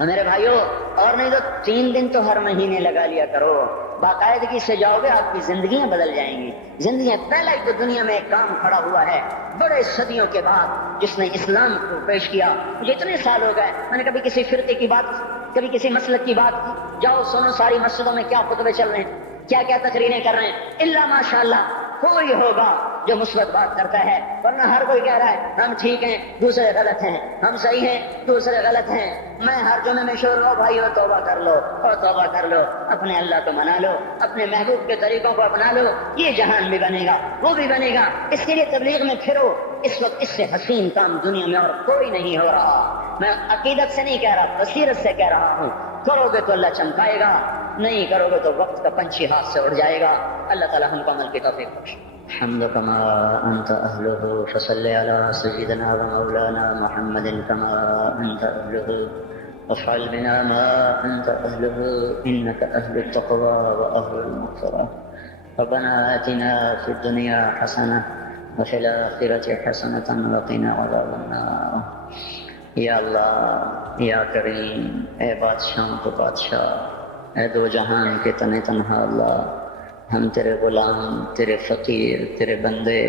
میرے بھائیو اور نہیں تو 3 دن تو ہر مہینے لگا لیا کرو، باقاعدگی سے جاؤ گے، آپ کی زندگیاں بدل جائیں گی، زندگیاں۔ پہلا ہی تو دنیا میں ایک کام کھڑا ہوا ہے بڑے صدیوں کے بعد جس نے اسلام کو پیش کیا۔ مجھے اتنے سال ہو گئے، میں نے کبھی کسی فرقے کی بات، کبھی کسی مسلک کی بات کی، جاؤ سنو ساری مسجدوں میں کیا خطبے چل رہے ہیں، کیا کیا تقریریں کر رہے ہیں، الا ماشاءاللہ کوئی ہوگا جو مثبت بات کرتا ہے، ورنہ ہر کوئی کہہ رہا ہے ہم ٹھیک ہیں دوسرے غلط ہیں، ہم صحیح ہیں دوسرے غلط ہیں۔ میں ہر جمعے میں شور ہو بھائیو توبہ کر لو، اور توبہ کر لو، اپنے اللہ کو منا لو، اپنے محبوب کے طریقوں کو اپنا لو، یہ جہان بھی بنے گا، وہ بھی بنے گا۔ اس کے لیے تبلیغ میں پھرو، اس وقت اس سے حسین کام دنیا میں اور کوئی نہیں ہو رہا۔ میں عقیدت سے نہیں کہہ رہا، بصیرت سے کہہ رہا ہوں۔ کرو گے تو اللہ چمکائے گا، نہیں کرو گے تو وقت کا پنچھی ہاتھ سے اڑ جائے گا۔ اللہ تعالی ہم کو عمل کی توفیق بخشے۔ حمد كما أنت أهله فصل على سيدنا ومولانا محمد كما أنت أهله وافعل بنا ما أنت أهله إنك أهل التقوى وأهل المغفرة ربنا آتنا في الدنيا حسنة وفي الآخرة حسنة وقنا عذاب النار۔ یا اللہ یا کریم، اے بادشاہ تو بادشاہ، اے دو جہان کے تن تنہا اللہ، ہم تیرے غلام، تیرے فقیر، تیرے بندے،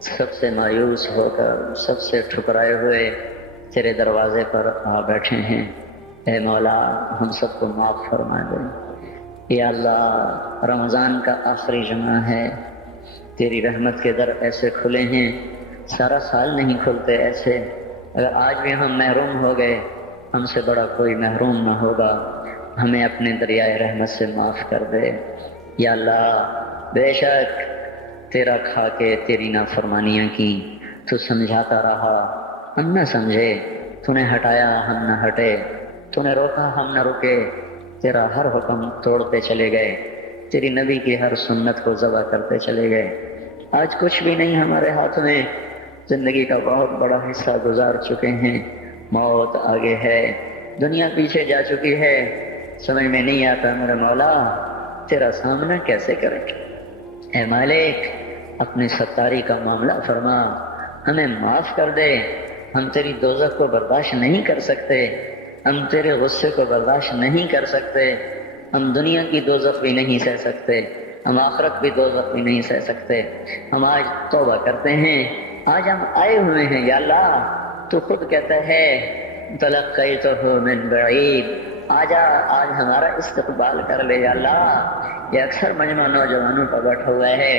سب سے مایوس ہو کر، سب سے ٹھکرائے ہوئے تیرے دروازے پر آ بیٹھے ہیں۔ اے مولا ہم سب کو معاف فرما دے۔ یا اللہ رمضان کا آخری جمعہ ہے، تیری رحمت کے در ایسے کھلے ہیں، سارا سال نہیں کھلتے ایسے۔ اگر آج بھی ہم محروم ہو گئے، ہم سے بڑا کوئی محروم نہ ہوگا، ہمیں اپنے دریائے رحمت سے معاف کر دے۔ یا اللہ بے شک تیرا کھا کے تیری نافرمانیاں کی، تو سمجھاتا رہا ہم نہ سمجھے، تو نے ہٹایا ہم نہ ہٹے، تو نے روکا ہم نہ رکے، تیرا ہر حکم توڑتے چلے گئے، تیری نبی کی ہر سنت کو ذبح کرتے چلے گئے۔ آج کچھ بھی نہیں ہمارے ہاتھ میں، زندگی کا بہت بڑا حصہ گزار چکے ہیں، موت آگے ہے، دنیا پیچھے جا چکی ہے، سمجھ میں نہیں آتا میرے مولا تیرا سامنا کیسے کریں۔ اے مالک اپنی ستاری کا معاملہ فرما، ہمیں معاف کر دے، ہم تیری دوزخ کو برداشت نہیں کر سکتے، ہم تیرے غصے کو برداشت نہیں کر سکتے، ہم دنیا کی دوزخ بھی نہیں سہ سکتے، ہم آخرت بھی دوزخ بھی نہیں سہ سکتے۔ ہم آج توبہ کرتے ہیں، آج ہم آئے ہوئے ہیں۔ یا اللہ تو خود کہتا ہے تلقیتہ من بعید، آجا آج ہمارا استقبال کر لے یا اللہ۔ یہ اکثر مجمع نوجوانوں کا بیٹھا ہوا ہے،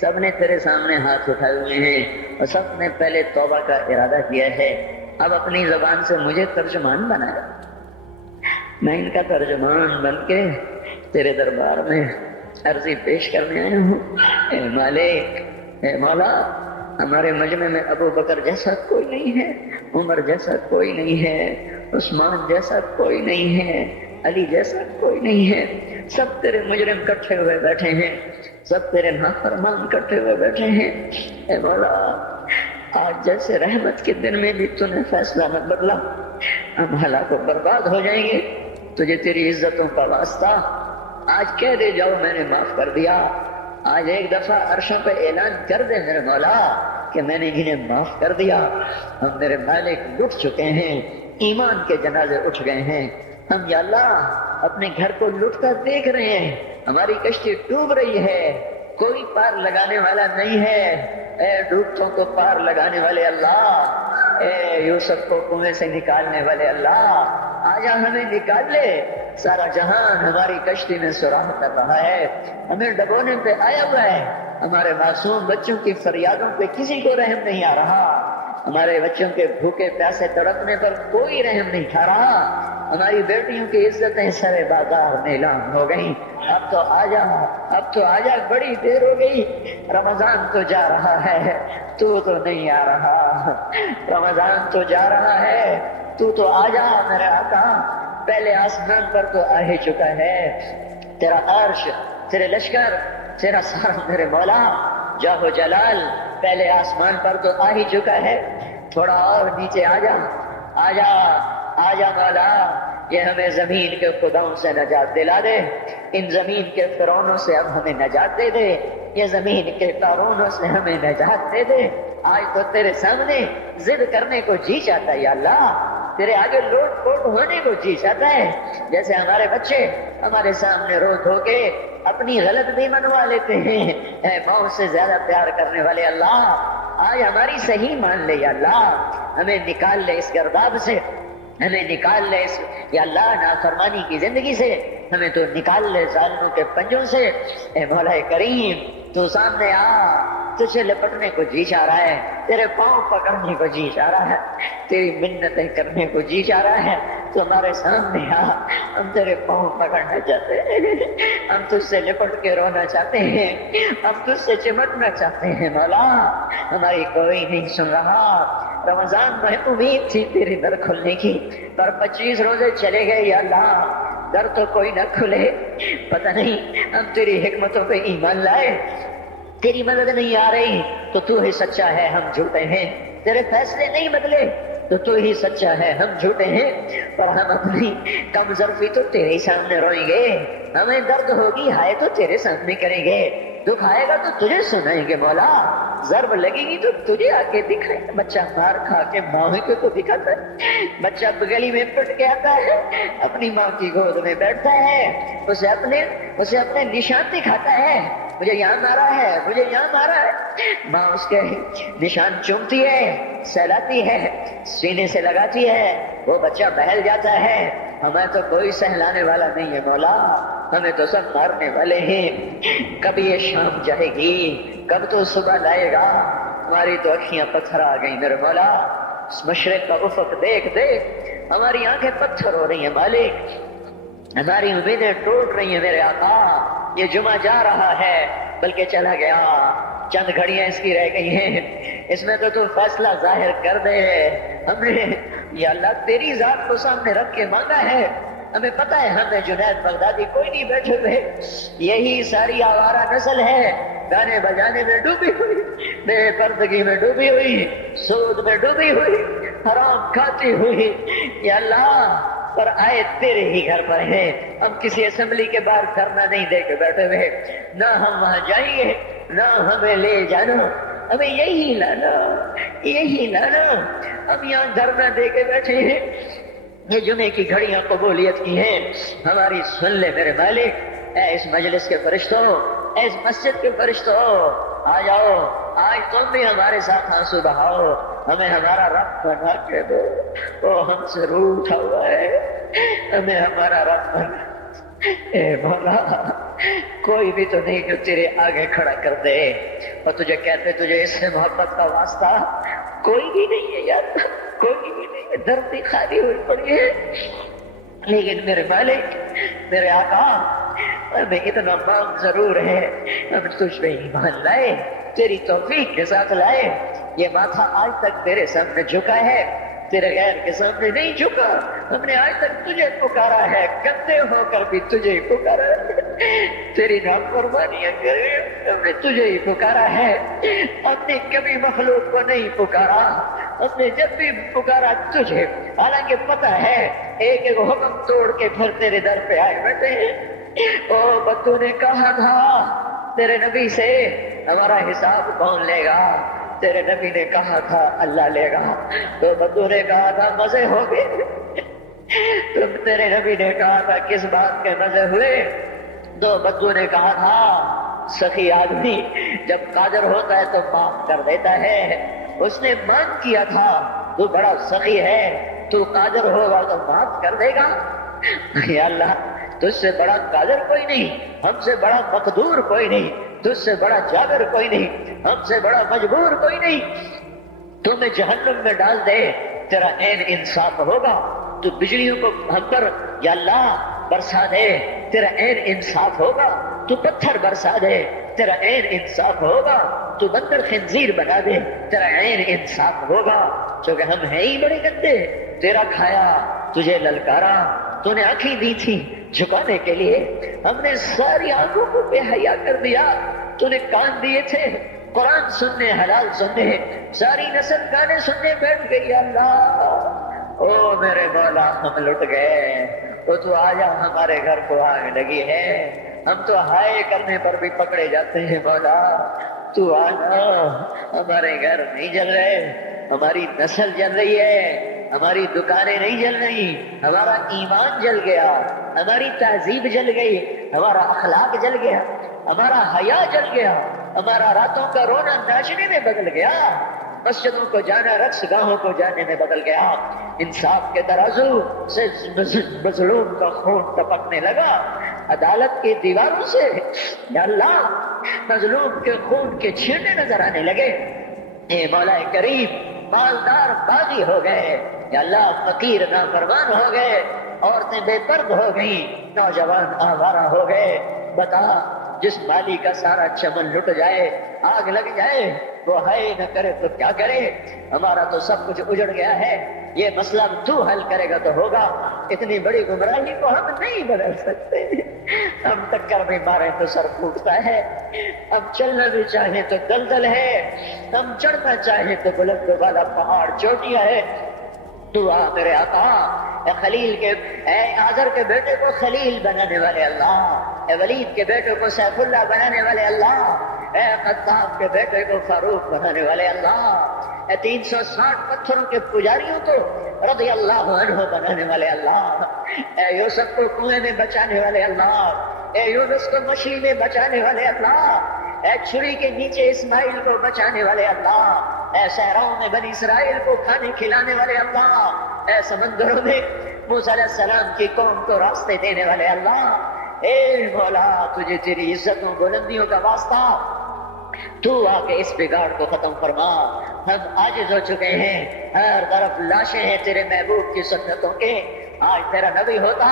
سب نے تیرے سامنے ہاتھ اٹھائے ہوئے ہیں اور سب نے پہلے توبہ کا ارادہ کیا ہے، اب اپنی زبان سے مجھے ترجمان بنایا، میں ان کا ترجمان بن کے تیرے دربار میں عرضی پیش کرنے آیا ہوں۔ اے مالک، اے مولا، ہمارے مجمع میں ابو بکر جیسا کوئی نہیں ہے، عمر جیسا کوئی نہیں ہے، عثمان جیسا کوئی نہیں ہے، علی جیسا کوئی نہیں ہے، سب تیرے مجرم کٹھے ہوئے بیٹھے ہیں، سب تیرے نافرمان کٹھے ہوئے بیٹھے ہیں۔ اے مولا، آج جیسے رحمت کے دن میں بھی تو نے فیصلہ نہ بدلا، ہم ہلاک و برباد ہو جائیں گے، تجھے تیری عزتوں کا واسطہ آج کہہ دے جاؤ میں نے معاف کر دیا۔ آج ایک دفعہ عرشوں پہ اعلان کر دے میرے مولا کہ میں نے انہیں معاف کر دیا۔ ہم میرے مالک لٹ چکے ہیں، ایمان کے جنازے اٹھ گئے ہیں، ہم یا اللہ اپنے گھر کو لٹ کر دیکھ رہے ہیں، ہماری کشتی ڈوب رہی ہے، کوئی پار لگانے والا نہیں ہے۔ اے ڈوبتوں کو پار لگانے والے اللہ، اے یوسف کو کنویں سے نکالنے والے اللہ، آجا ہمیں نکال لے۔ سارا جہان ہماری کشتی میں سراغ کر رہا ہے، ہمیں ڈبونے پہ آیا ہوا ہے، ہمارے معصوم بچوں کی فریادوں پہ کسی کو رحم نہیں آ رہا، ہمارے بچوں کے بھوکے پیاسے تڑپنے پر کوئی رحم نہیں کھا رہا، ہماری بیٹیوں کی عزتیں سرے بازار نیلام ہو گئیں۔ اب تو آجا، اب تو آجا، بڑی دیر ہو گئی، رمضان تو جا رہا ہے، تو نہیں آ رہا، رمضان تو جا رہا ہے، تو آجا میرے آقا۔ پہلے آسمان پر تو آ ہی چکا ہے، تیرا عرش، تیرے لشکر، تیرا سارا میرے مولا جاہ جلال پہلے آسمان پر تو آ ہی چکا ہے، تھوڑا اور نیچے آجا، آجا آجا مولا، یہ ہمیں زمین کے خداؤں سے نجات دلا دے، ان زمین کے فرعونوں سے اب ہمیں نجات دے دے، یہ زمین کے قارونوں سے ہمیں نجات دے دے۔ آج تو تیرے سامنے ضد کرنے کو جی چاہتا ہے یا اللہ، تیرے آگے لوٹ پوٹ ہونے کو جی چاہتا ہے، جیسے ہمارے بچے ہمارے سامنے رو دھو کے اپنی غلط بھی منوا لیتے ہیں۔ اے موت سے زیادہ پیار کرنے والے اللہ، آج ہماری صحیح مان لے یا اللہ، ہمیں نکال لے اس گرداب سے، ہمیں نکال لے اس یا اللہ نافرمانی کی زندگی سے، ہمیں تو نکال لے ظالموں کے پنجوں سے۔ اے مولا کریم، تو سامنے آ، تجھے لپٹنے کو جی چاہ رہا ہے، تیرے پاؤں پکڑنے کو جی چاہ رہا ہے، تیری منتیں کرنے کو جی چاہ رہا ہے، تو ہمارے سامنے آ، ہم تیرے پاؤں پکڑنا چاہتے ہیں، ہم تجھ سے لپٹ کے رونا چاہتے ہیں، ہم تجھ سے چمٹنا چاہتے ہیں مولا، ہماری کوئی نہیں سن رہا۔ رمضان میں امید تھی تیری در کھلنے کی، پر 25 روزے چلے گئے یا اللہ، در تو کوئی نہ کھلے، پتہ نہیں ہم تیری حکمتوں پہ ایمان لائے، تیری مدد نہیں آ رہی تو تو ہی سچا ہے، ہم جھوٹے ہیں، تیرے فیصلے نہیں بدلے تو ہی سچا ہے، ہم جھوٹے ہیں، پر ہم اپنی کم ظرفی تو تیرے ہی سامنے روئیں گے، ہمیں درد ہوگی ہائے تو تیرے سامنے کریں گے، دکھ آئے گا تو تجھے سنائیں گے مولا، ضرب لگے گی تو تجھے آ کے دکھائیں گے۔ بچہ مار کھا کے ماں کو تو دکھاتا ہے، بچہ گلی میں پٹ کے آتا ہے، اپنی ماں کی گود میں بیٹھتا ہے، اسے اپنے نشان دکھاتا ہے، مجھے یہاں مارا ہے، مجھے یہاں مارا ہے، ماں اس کے نشان چومتی ہے، سہلاتی ہے، سینے سے لگاتی ہے، وہ بچہ بہل جاتا ہے۔ ہمیں تو کوئی سہلانے والا نہیں ہے مولا، ہمیں تو سب مارنے والے ہیں۔ کب یہ شام جائے گی، کب تو صبح لائے گا؟ ہماری تو اکھیاں پتھر آ گئی میرے مولا، اس مشرق کا افق دیکھ دیکھ ہماری آنکھیں پتھر ہو رہی ہیں مالک، ہماری امیدیں ٹوٹ رہی ہیں میرے آقا۔ یہ جمعہ جا رہا ہے بلکہ چلا گیا، چند گھڑیاں اس کی رہ گئی ہیں، اس میں تو فیصلہ ظاہر کر دے۔ ہم نے یا اللہ تیری ذات کو سامنے رکھ کے مانگا ہے، ہمیں پتہ ہے ہمیں جنید بغدادی کوئی نہیں بیٹھے ہوئے، یہی ساری آوارہ نسل ہے، گانے بجانے میں ڈوبی ہوئی، بے پردگی میں ڈوبی ہوئی، سود میں ڈوبی ہوئی، حرام کھاتی ہوئی، یا اللہ پر آئے تیرے ہی گھر پر ہیں، ہم کسی اسمبلی کے باہر دھرنا نہیں دے کے بیٹھے ہوئے، نہ ہم وہاں جائیں گے، نہ ہمیں لے جانا، ہمیں یہی لانا، یہی لانا، ہم یہاں دھرنا دے کے بیٹھے ہیں۔ یہ جمعے کی گھڑیاں قبولیت کی ہیں، ہماری سن لے میرے مالک۔ اے اس مجلس کے فرشتوں، اے اس مسجد کے فرشتوں، آ جاؤ، آج تم بھی ہمارے ساتھ آنسو بہاؤ، ہمیں ہمارا رب بنا کے دو، وہ ہم سے روٹھا ہوا ہے، ہمیں ہمارا رب بنا۔ اے مولا، کوئی بھی تو نہیں جو تیرے آگے کھڑا کر دے اور تجھے کہتے تجھے اس سے محبت کا واسطہ، کوئی بھی نہیں ہے یار، کوئی بھی نہیں ہے، دھرتی خالی ہوئی پڑی ہے۔ لیکن میرے مالک، میرے آقا، ہمیں اتنا مام ضرور ہے، ہم تجھ پہ ایمان لائے، تیری توفیق کے ساتھ لائے، یہ ماتھا آج تک تیرے سامنے جھکا ہے، تیرے غیر کے سامنے نہیں جھکا، ہم نے آج تک تجھے پکارا ہے، گندے ہو کر بھی تجھے ہی پکارا ہے، تیری نافرمانیاں کرے ہم نے تجھے ہی پکارا ہے، ہم نے کبھی مخلوق کو نہیں پکارا، ہم نے جب بھی پکارا تجھے، حالانکہ پتہ ہے ایک ایک حکم توڑ کے پھر تیرے در پہ آئے بیٹھے ہیں۔ او بدو نے کہا تھا تیرے نبی سے ہمارا حساب کون لے گا، تیرے نبی نے کہا تھا اللہ لے گا، تو بدو نے کہا تھا مزے ہو گئے، تم تیرے نبی نے کہا تھا کس بات کے مزے ہوئے، تو بدو نے کہا تھا سخی آدمی جب قادر ہوتا ہے تو معاف کر دیتا ہے، اس نے مان کیا تھا تو بڑا سخی ہے، تو قادر ہوگا تو معاف کر دے گا۔ یا اللہ، تجھ سے بڑا قادر کوئی نہیں، ہم سے بڑا مقدور کوئی نہیں، تجھ سے بڑا جابر کوئی نہیں، ہم سے بڑا مجبور کوئی نہیں، تمہیں جہنم میں ڈال دے تیرا عین انصاف ہوگا، تو بجلیوں کو ہم پر یا اللہ برسا دے تیرا عین انصاف ہوگا، تو پتھر برسا دے تیرا عین انصاف ہوگا، تو بندر خنزیر بنا دے تیرا عین انصاف ہوگا، چونکہ ہم ہیں ہی بڑے گندے، تیرا کھایا تجھے للکارا، تو نے آنکھیں دی تھی جھکانے کے لیے، ہم نے ساری آنکھوں کو بے حیا کر دیا، تو نے کان دیے تھے قرآن سننے حلال سننے، ساری نسل گانے سننے بیٹھ گئی، اللہ او میرے مولا ہم لٹ گئے، تو آجا ہمارے گھر کو آگ لگی ہے، ہم تو ہائے کرنے پر بھی پکڑے جاتے ہیں، مولا تو آنا، ہمارے گھر نہیں جل رہے، ہماری نسل جل رہی ہے، ہماری دکانیں نہیں جل رہی، ہمارا ایمان جل گیا، ہماری تہذیب جل گئی، ہمارا اخلاق جل گیا، ہمارا حیا جل گیا، ہمارا راتوں کا رونا ناچنے میں بدل گیا، مسجدوں کو جانا رقص گاہوں کو جانے میں بدل گیا، انصاف کے ترازو سے مظلوم کا خون ٹپکنے لگا، عدالت کی دیواروں سے یا اللہ مظلوم کے خون کے چھینٹے نظر آنے لگے، اے مولا کریم مالدار باغی ہو گئے، یا اللہ فقیر نافرمان ہو گئے، عورتیں بے پرد ہو گئیں، نوجوان آوارہ ہو گئے، بتا جس مالی کا سارا چمن لٹ جائے، آگ لگ جائے، وہ ہائے نہ کرے تو کیا کرے، ہمارا تو سب کچھ اجڑ گیا ہے، یہ مسئلہ تو حل کرے گا تو ہوگا، اتنی بڑی گمراہی کو ہم نہیں بدل سکتے، ہم ٹکر بھی مارے تو سر پھوٹتا ہے، ہم چلنا بھی چاہیں تو دلدل ہے، ہم چڑھنا چاہیں تو بلند والا پہاڑ چوٹیاں ہے، تو آ میرے آقا، اے خلیل کے، اے آزر کے بیٹے کو خلیل بنانے والے اللہ، اے ولید کے بیٹے کو سیف اللہ بنانے والے اللہ، اے خطاب کے بیٹے کو فاروق بنانے والے اللہ، اے 360 پتھروں کے پجاریوں کو رضی اللہ عنہ بنانے والے اللہ، اے یوسف کو کنویں میں بچانے والے اللہ، اے یونس کو مچھلی میں بچانے والے اللہ، اے چھری کے نیچے اسماعیل کو بچانے والے اللہ، اے صحراؤں میں بنی اسرائیل کو کھانے کھلانے والے اللہ، اے سمندروں میں موسیٰ علیہ السلام کی قوم کو راستے دینے والے اللہ، اے مولا تجھے تیری عزتوں بلندیوں کا واسطہ، تو آ کے اس بگاڑ کو ختم فرما، ہم عاجز ہو چکے ہیں، ہر طرف لاشیں ہیں تیرے محبوب کی سنتوں کے، آج تیرا نبی ہوتا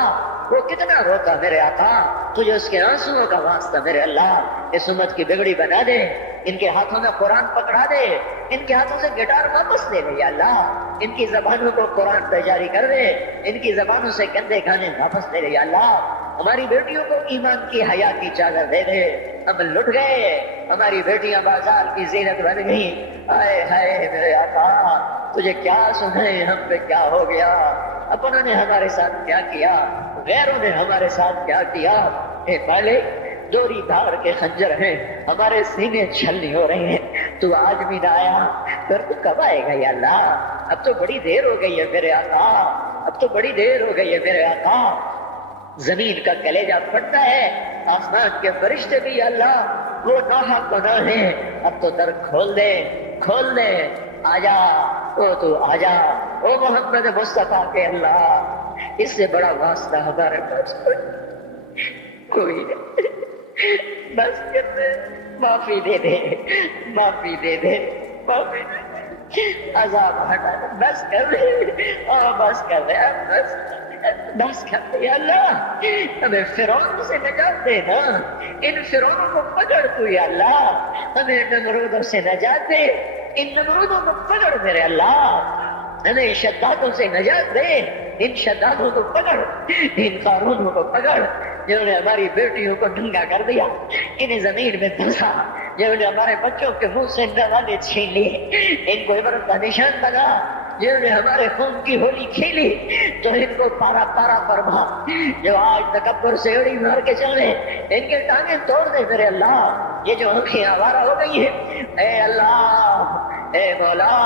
وہ کتنا روتا میرے آقا، تجھے اس کے آنسوؤں کا واسطہ میرے اللہ اس امت کی بگڑی بنا دے، ان کے ہاتھوں میں قرآن پکڑا دے، ان کے ہاتھوں سے گٹار واپس لے لے یا اللہ، ان کی زبانوں کو قرآن پہ جاری کر دے، ان کی زبانوں سے گندے گانے واپس لے لے یا اللہ، ہماری بیٹیوں کو ایمان کی حیا کی چادر دے دے، ہم لٹ گئے، ہماری بیٹیاں بازار کی زینت بن گئی، ہائے ہائے میرے آقا تجھے کیا سنائیں ہم پہ کیا ہو گیا، اپنوں نے ہمارے ساتھ کیا کیا، غیروں نے ہمارے ساتھ کیا کیا، اے پہلے دوری دھار کے خنجر ہیں، ہمارے سینے چھلنی ہو رہے ہیں، تو آج بھی نہ آیا، پھر تو کب آئے گا یا اللہ، اب تو بڑی دیر ہو گئی ہے میرے آقا، اب تو بڑی دیر ہو گئی ہے میرے آقا، زمین کا کلیجہ پھٹتا ہے، آسمان کے فرشتے بھی یا اللہ وہ ناحق گناہ ہیں، اب تو در کھول دے، کھول دے، آجا وہ تو آ جا، او محمد مصطفیٰ کے اللہ، اس سے بڑا واسطہ ہمارے پاس کوئی نہیں، بس کر دے، معافی دے دے، معافی دے دے، معافی دے دے، عذاب ہٹا دے، بس کر دے، اور بس کر دے، بس کر دے یا اللہ، ہمیں فرعون سے نجات دے نا، ان فرعونوں کو پکڑ تو یا اللہ، ہمیں نمرودوں سے نجات دے، ان نمرودوں کو پکڑ میرے اللہ، ہمیں شدادوں سے نجات دے، ان شدادوں کو پکڑ، ان قارونوں کو پکڑ جنہوں نے ہماری بیٹیوں کو ننگا کر دیا، انہیں زمین میں دھنسا، جنہوں نے ہمارے بچوں کے منہ سے نوالے چھین لیے، ان کو عبرت کا نشان بنا، جنہوں نے ہمارے خون کی ہولی کھیلی تو ان کو پارا پارا فرما، جو آج تکبر سے اڑی مار کے چلے ان کے ٹانگیں توڑ دے میرے اللہ، یہ جو آنکھیں آوارہ ہو گئی ہیں، اے اللہ، اے مولا،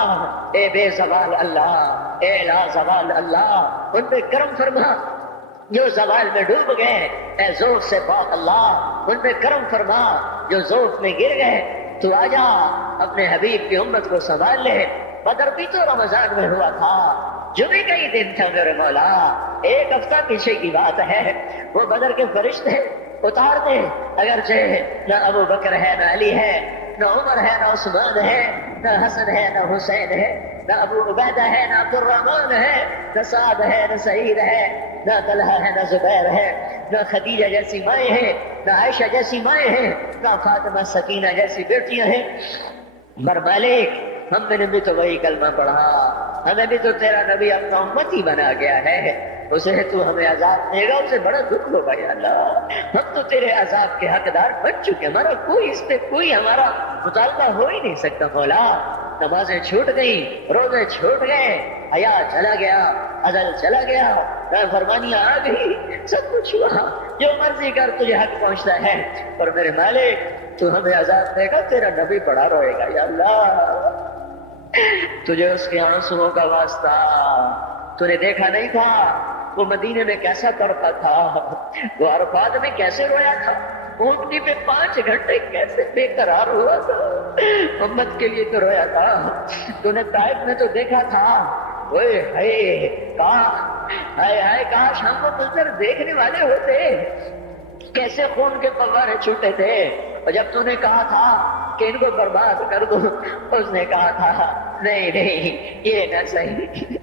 اے بے زوال اللہ، اے لا زوال اللہ، ان پہ کرم فرما، جو زوال میں ڈوب گئے، اے ذوق سے پاک اللہ، ان پہ کرم فرما، جو ذوق میں گر گئے، تو آجا اپنے حبیب کی امت کو سنبھال لے، بدر بھی تو رمضان میں ہوا تھا، جمعے کا ہی دن تھا میرے مولا، ایک ہفتہ پیچھے کی بات ہے، وہ بدر کے فرشتے اتار دے، اگرچہ نہ ابو بکر ہے، نہ علی ہے، نہ عمر ہے، نہ عثمان ہے، نہ حسن ہے، نہ حسین ہے، نہ ابو عبیدہ ہے، نہ عبد الرحمن ہے، نہ سعد ہے، نہ سعید ہے، نہ طلحہ ہے، نہ زبیر ہے، نہ خدیجہ جیسی مائیں ہیں، نہ عائشہ جیسی مائیں ہیں، نہ فاطمہ سکینہ جیسی بیٹیاں ہیں، پر مالک ہم نے بھی تو وہی کلمہ پڑھا، ہمیں بھی تو تیرا نبی اپنا امتی بنا گیا ہے، اسے تو ہمیں عذاب دے گا، اسے بڑا دکھ ہوگا یا اللہ، ہم تو تیرے عذاب کے حقدار بن چکے، ہمارا کوئی اس پہ کوئی ہمارا مطالبہ ہو ہی نہیں سکتا مولا، نمازیں چھوٹ گئی، روزے چھوٹ گئے، حیا چلا گیا، عدل چلا گیا، نافرمانیاں آ گئی، سب کچھ ہوا، جو مرضی کر تجھے حق پہنچتا ہے، اور میرے مالک تو ہمیں عذاب دے گا، تیرا نبی پڑا رہے گا یا اللہ، تجھے اس کے آنسوؤں کا واسطہ، تو نے دیکھا نہیں تھا وہ مدینے میں کیسا تڑپا تھا، وہ عرفات میں کیسے رویا تھا، اونٹنی پہ 5 گھنٹے کیسے بے قرار ہوا تھا، امت کے لیے تو رویا تھا، تو نے طائف میں تو دیکھا تھا، اوئے ہائے کاش ہم وہ منظر دیکھنے والے ہوتے، کیسے خون کے فوارے چھوٹے تھے، اور جب تو نے کہا تھا کہ ان کو برباد کر دو، اس نے کہا تھا نہیں نہیں یہ نہ صحیح،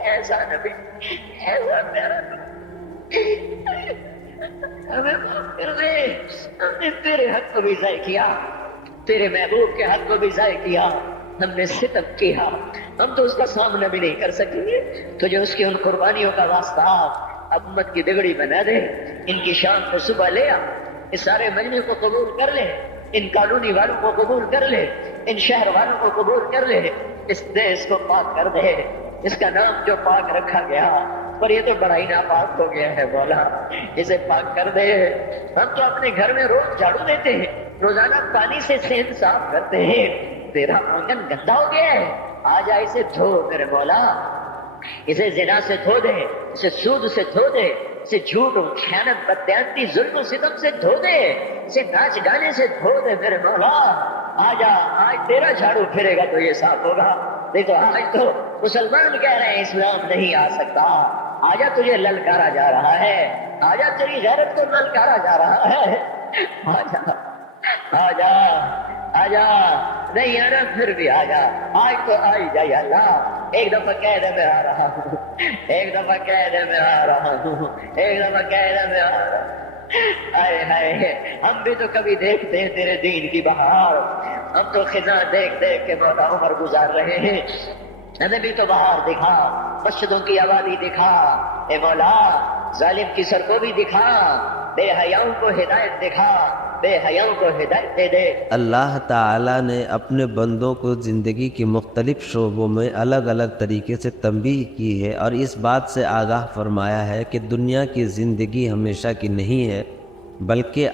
ایسا نبی، ایسا پیارا نبی، ہمیں معاف کر دے، ہم نے تیرے حق کو بھی ضائع کیا، تیرے محبوب کے حق کو بھی ضائع کیا، ہم نے ستم کیا، ہم تو اس کا سامنا بھی نہیں کر سکیں گے، تجھے اس کی ان قربانیوں کا واسطہ امت کی بگڑی بنا دے، ان کی شام پہ صبح لے آ، اس سارے مجمع کو قبول کر لے، ان قانونی والوں کو قبول کر لے، ان شہر والوں کو قبول کر لے، اس دیش کو پاک کر دے، اس کا نام جو پاک رکھا گیا، پر یہ تو بڑا ہی ناپاک ہو گیا ہے مولا، اسے پاک کر دے، ہم تو اپنے گھر میں روز جھاڑو دیتے ہیں، روزانہ پانی سے صحن صاف کرتے ہیں، تیرا آنگن گندا ہو گیا ہے، آ جا اسے دھو میرے مولا، اسے زنا سے دھو دے، اسے سود سے دھو دے، اسے جھوٹ خیانت بددیانتی ظلم و ستم سے دھو دے، اسے ناچ گانے سے دھو دے میرے مولا، آجا آج تیرا جھاڑو پھرے گا تو یہ صاف ہوگا، نہیں تو آج تو مسلمان کہہ رہے ہیں اسلام نہیں آ سکتا، آجا تجھے للکارا جا رہا ہے، آجا تیری غیرت کو للکارا جا رہا ہے، آجا آجا آجا، نہیں آنا پھر بھی آجا، آج تو آئی جا یا اللہ، ایک دفعہ قید میں آ رہا ہوں، ایک دفعہ قید میں آ رہا ہوں، ایک دفعہ قید میں آ رہا ہوں، آئے ہائے، ہم بھی تو کبھی دیکھتے ہیں تیرے دین کی بہار، ہم تو خزاں دیکھ دیکھ کے مولا عمر گزار رہے ہیں، ہمیں بھی تو بہار دکھا، مسجدوں کی آبادی دکھا، اے مولا ظالم کی سڑکوں بھی دکھا، بے حیاؤں کو ہدایت دکھا، بے حیاؤں کو ہدایت دے دے۔ اللہ تعالیٰ نے اپنے بندوں کو زندگی کے مختلف شعبوں میں الگ الگ طریقے سے تنبیہ کی ہے اور اس بات سے آگاہ فرمایا ہے کہ دنیا کی زندگی ہمیشہ کی نہیں ہے بلکہ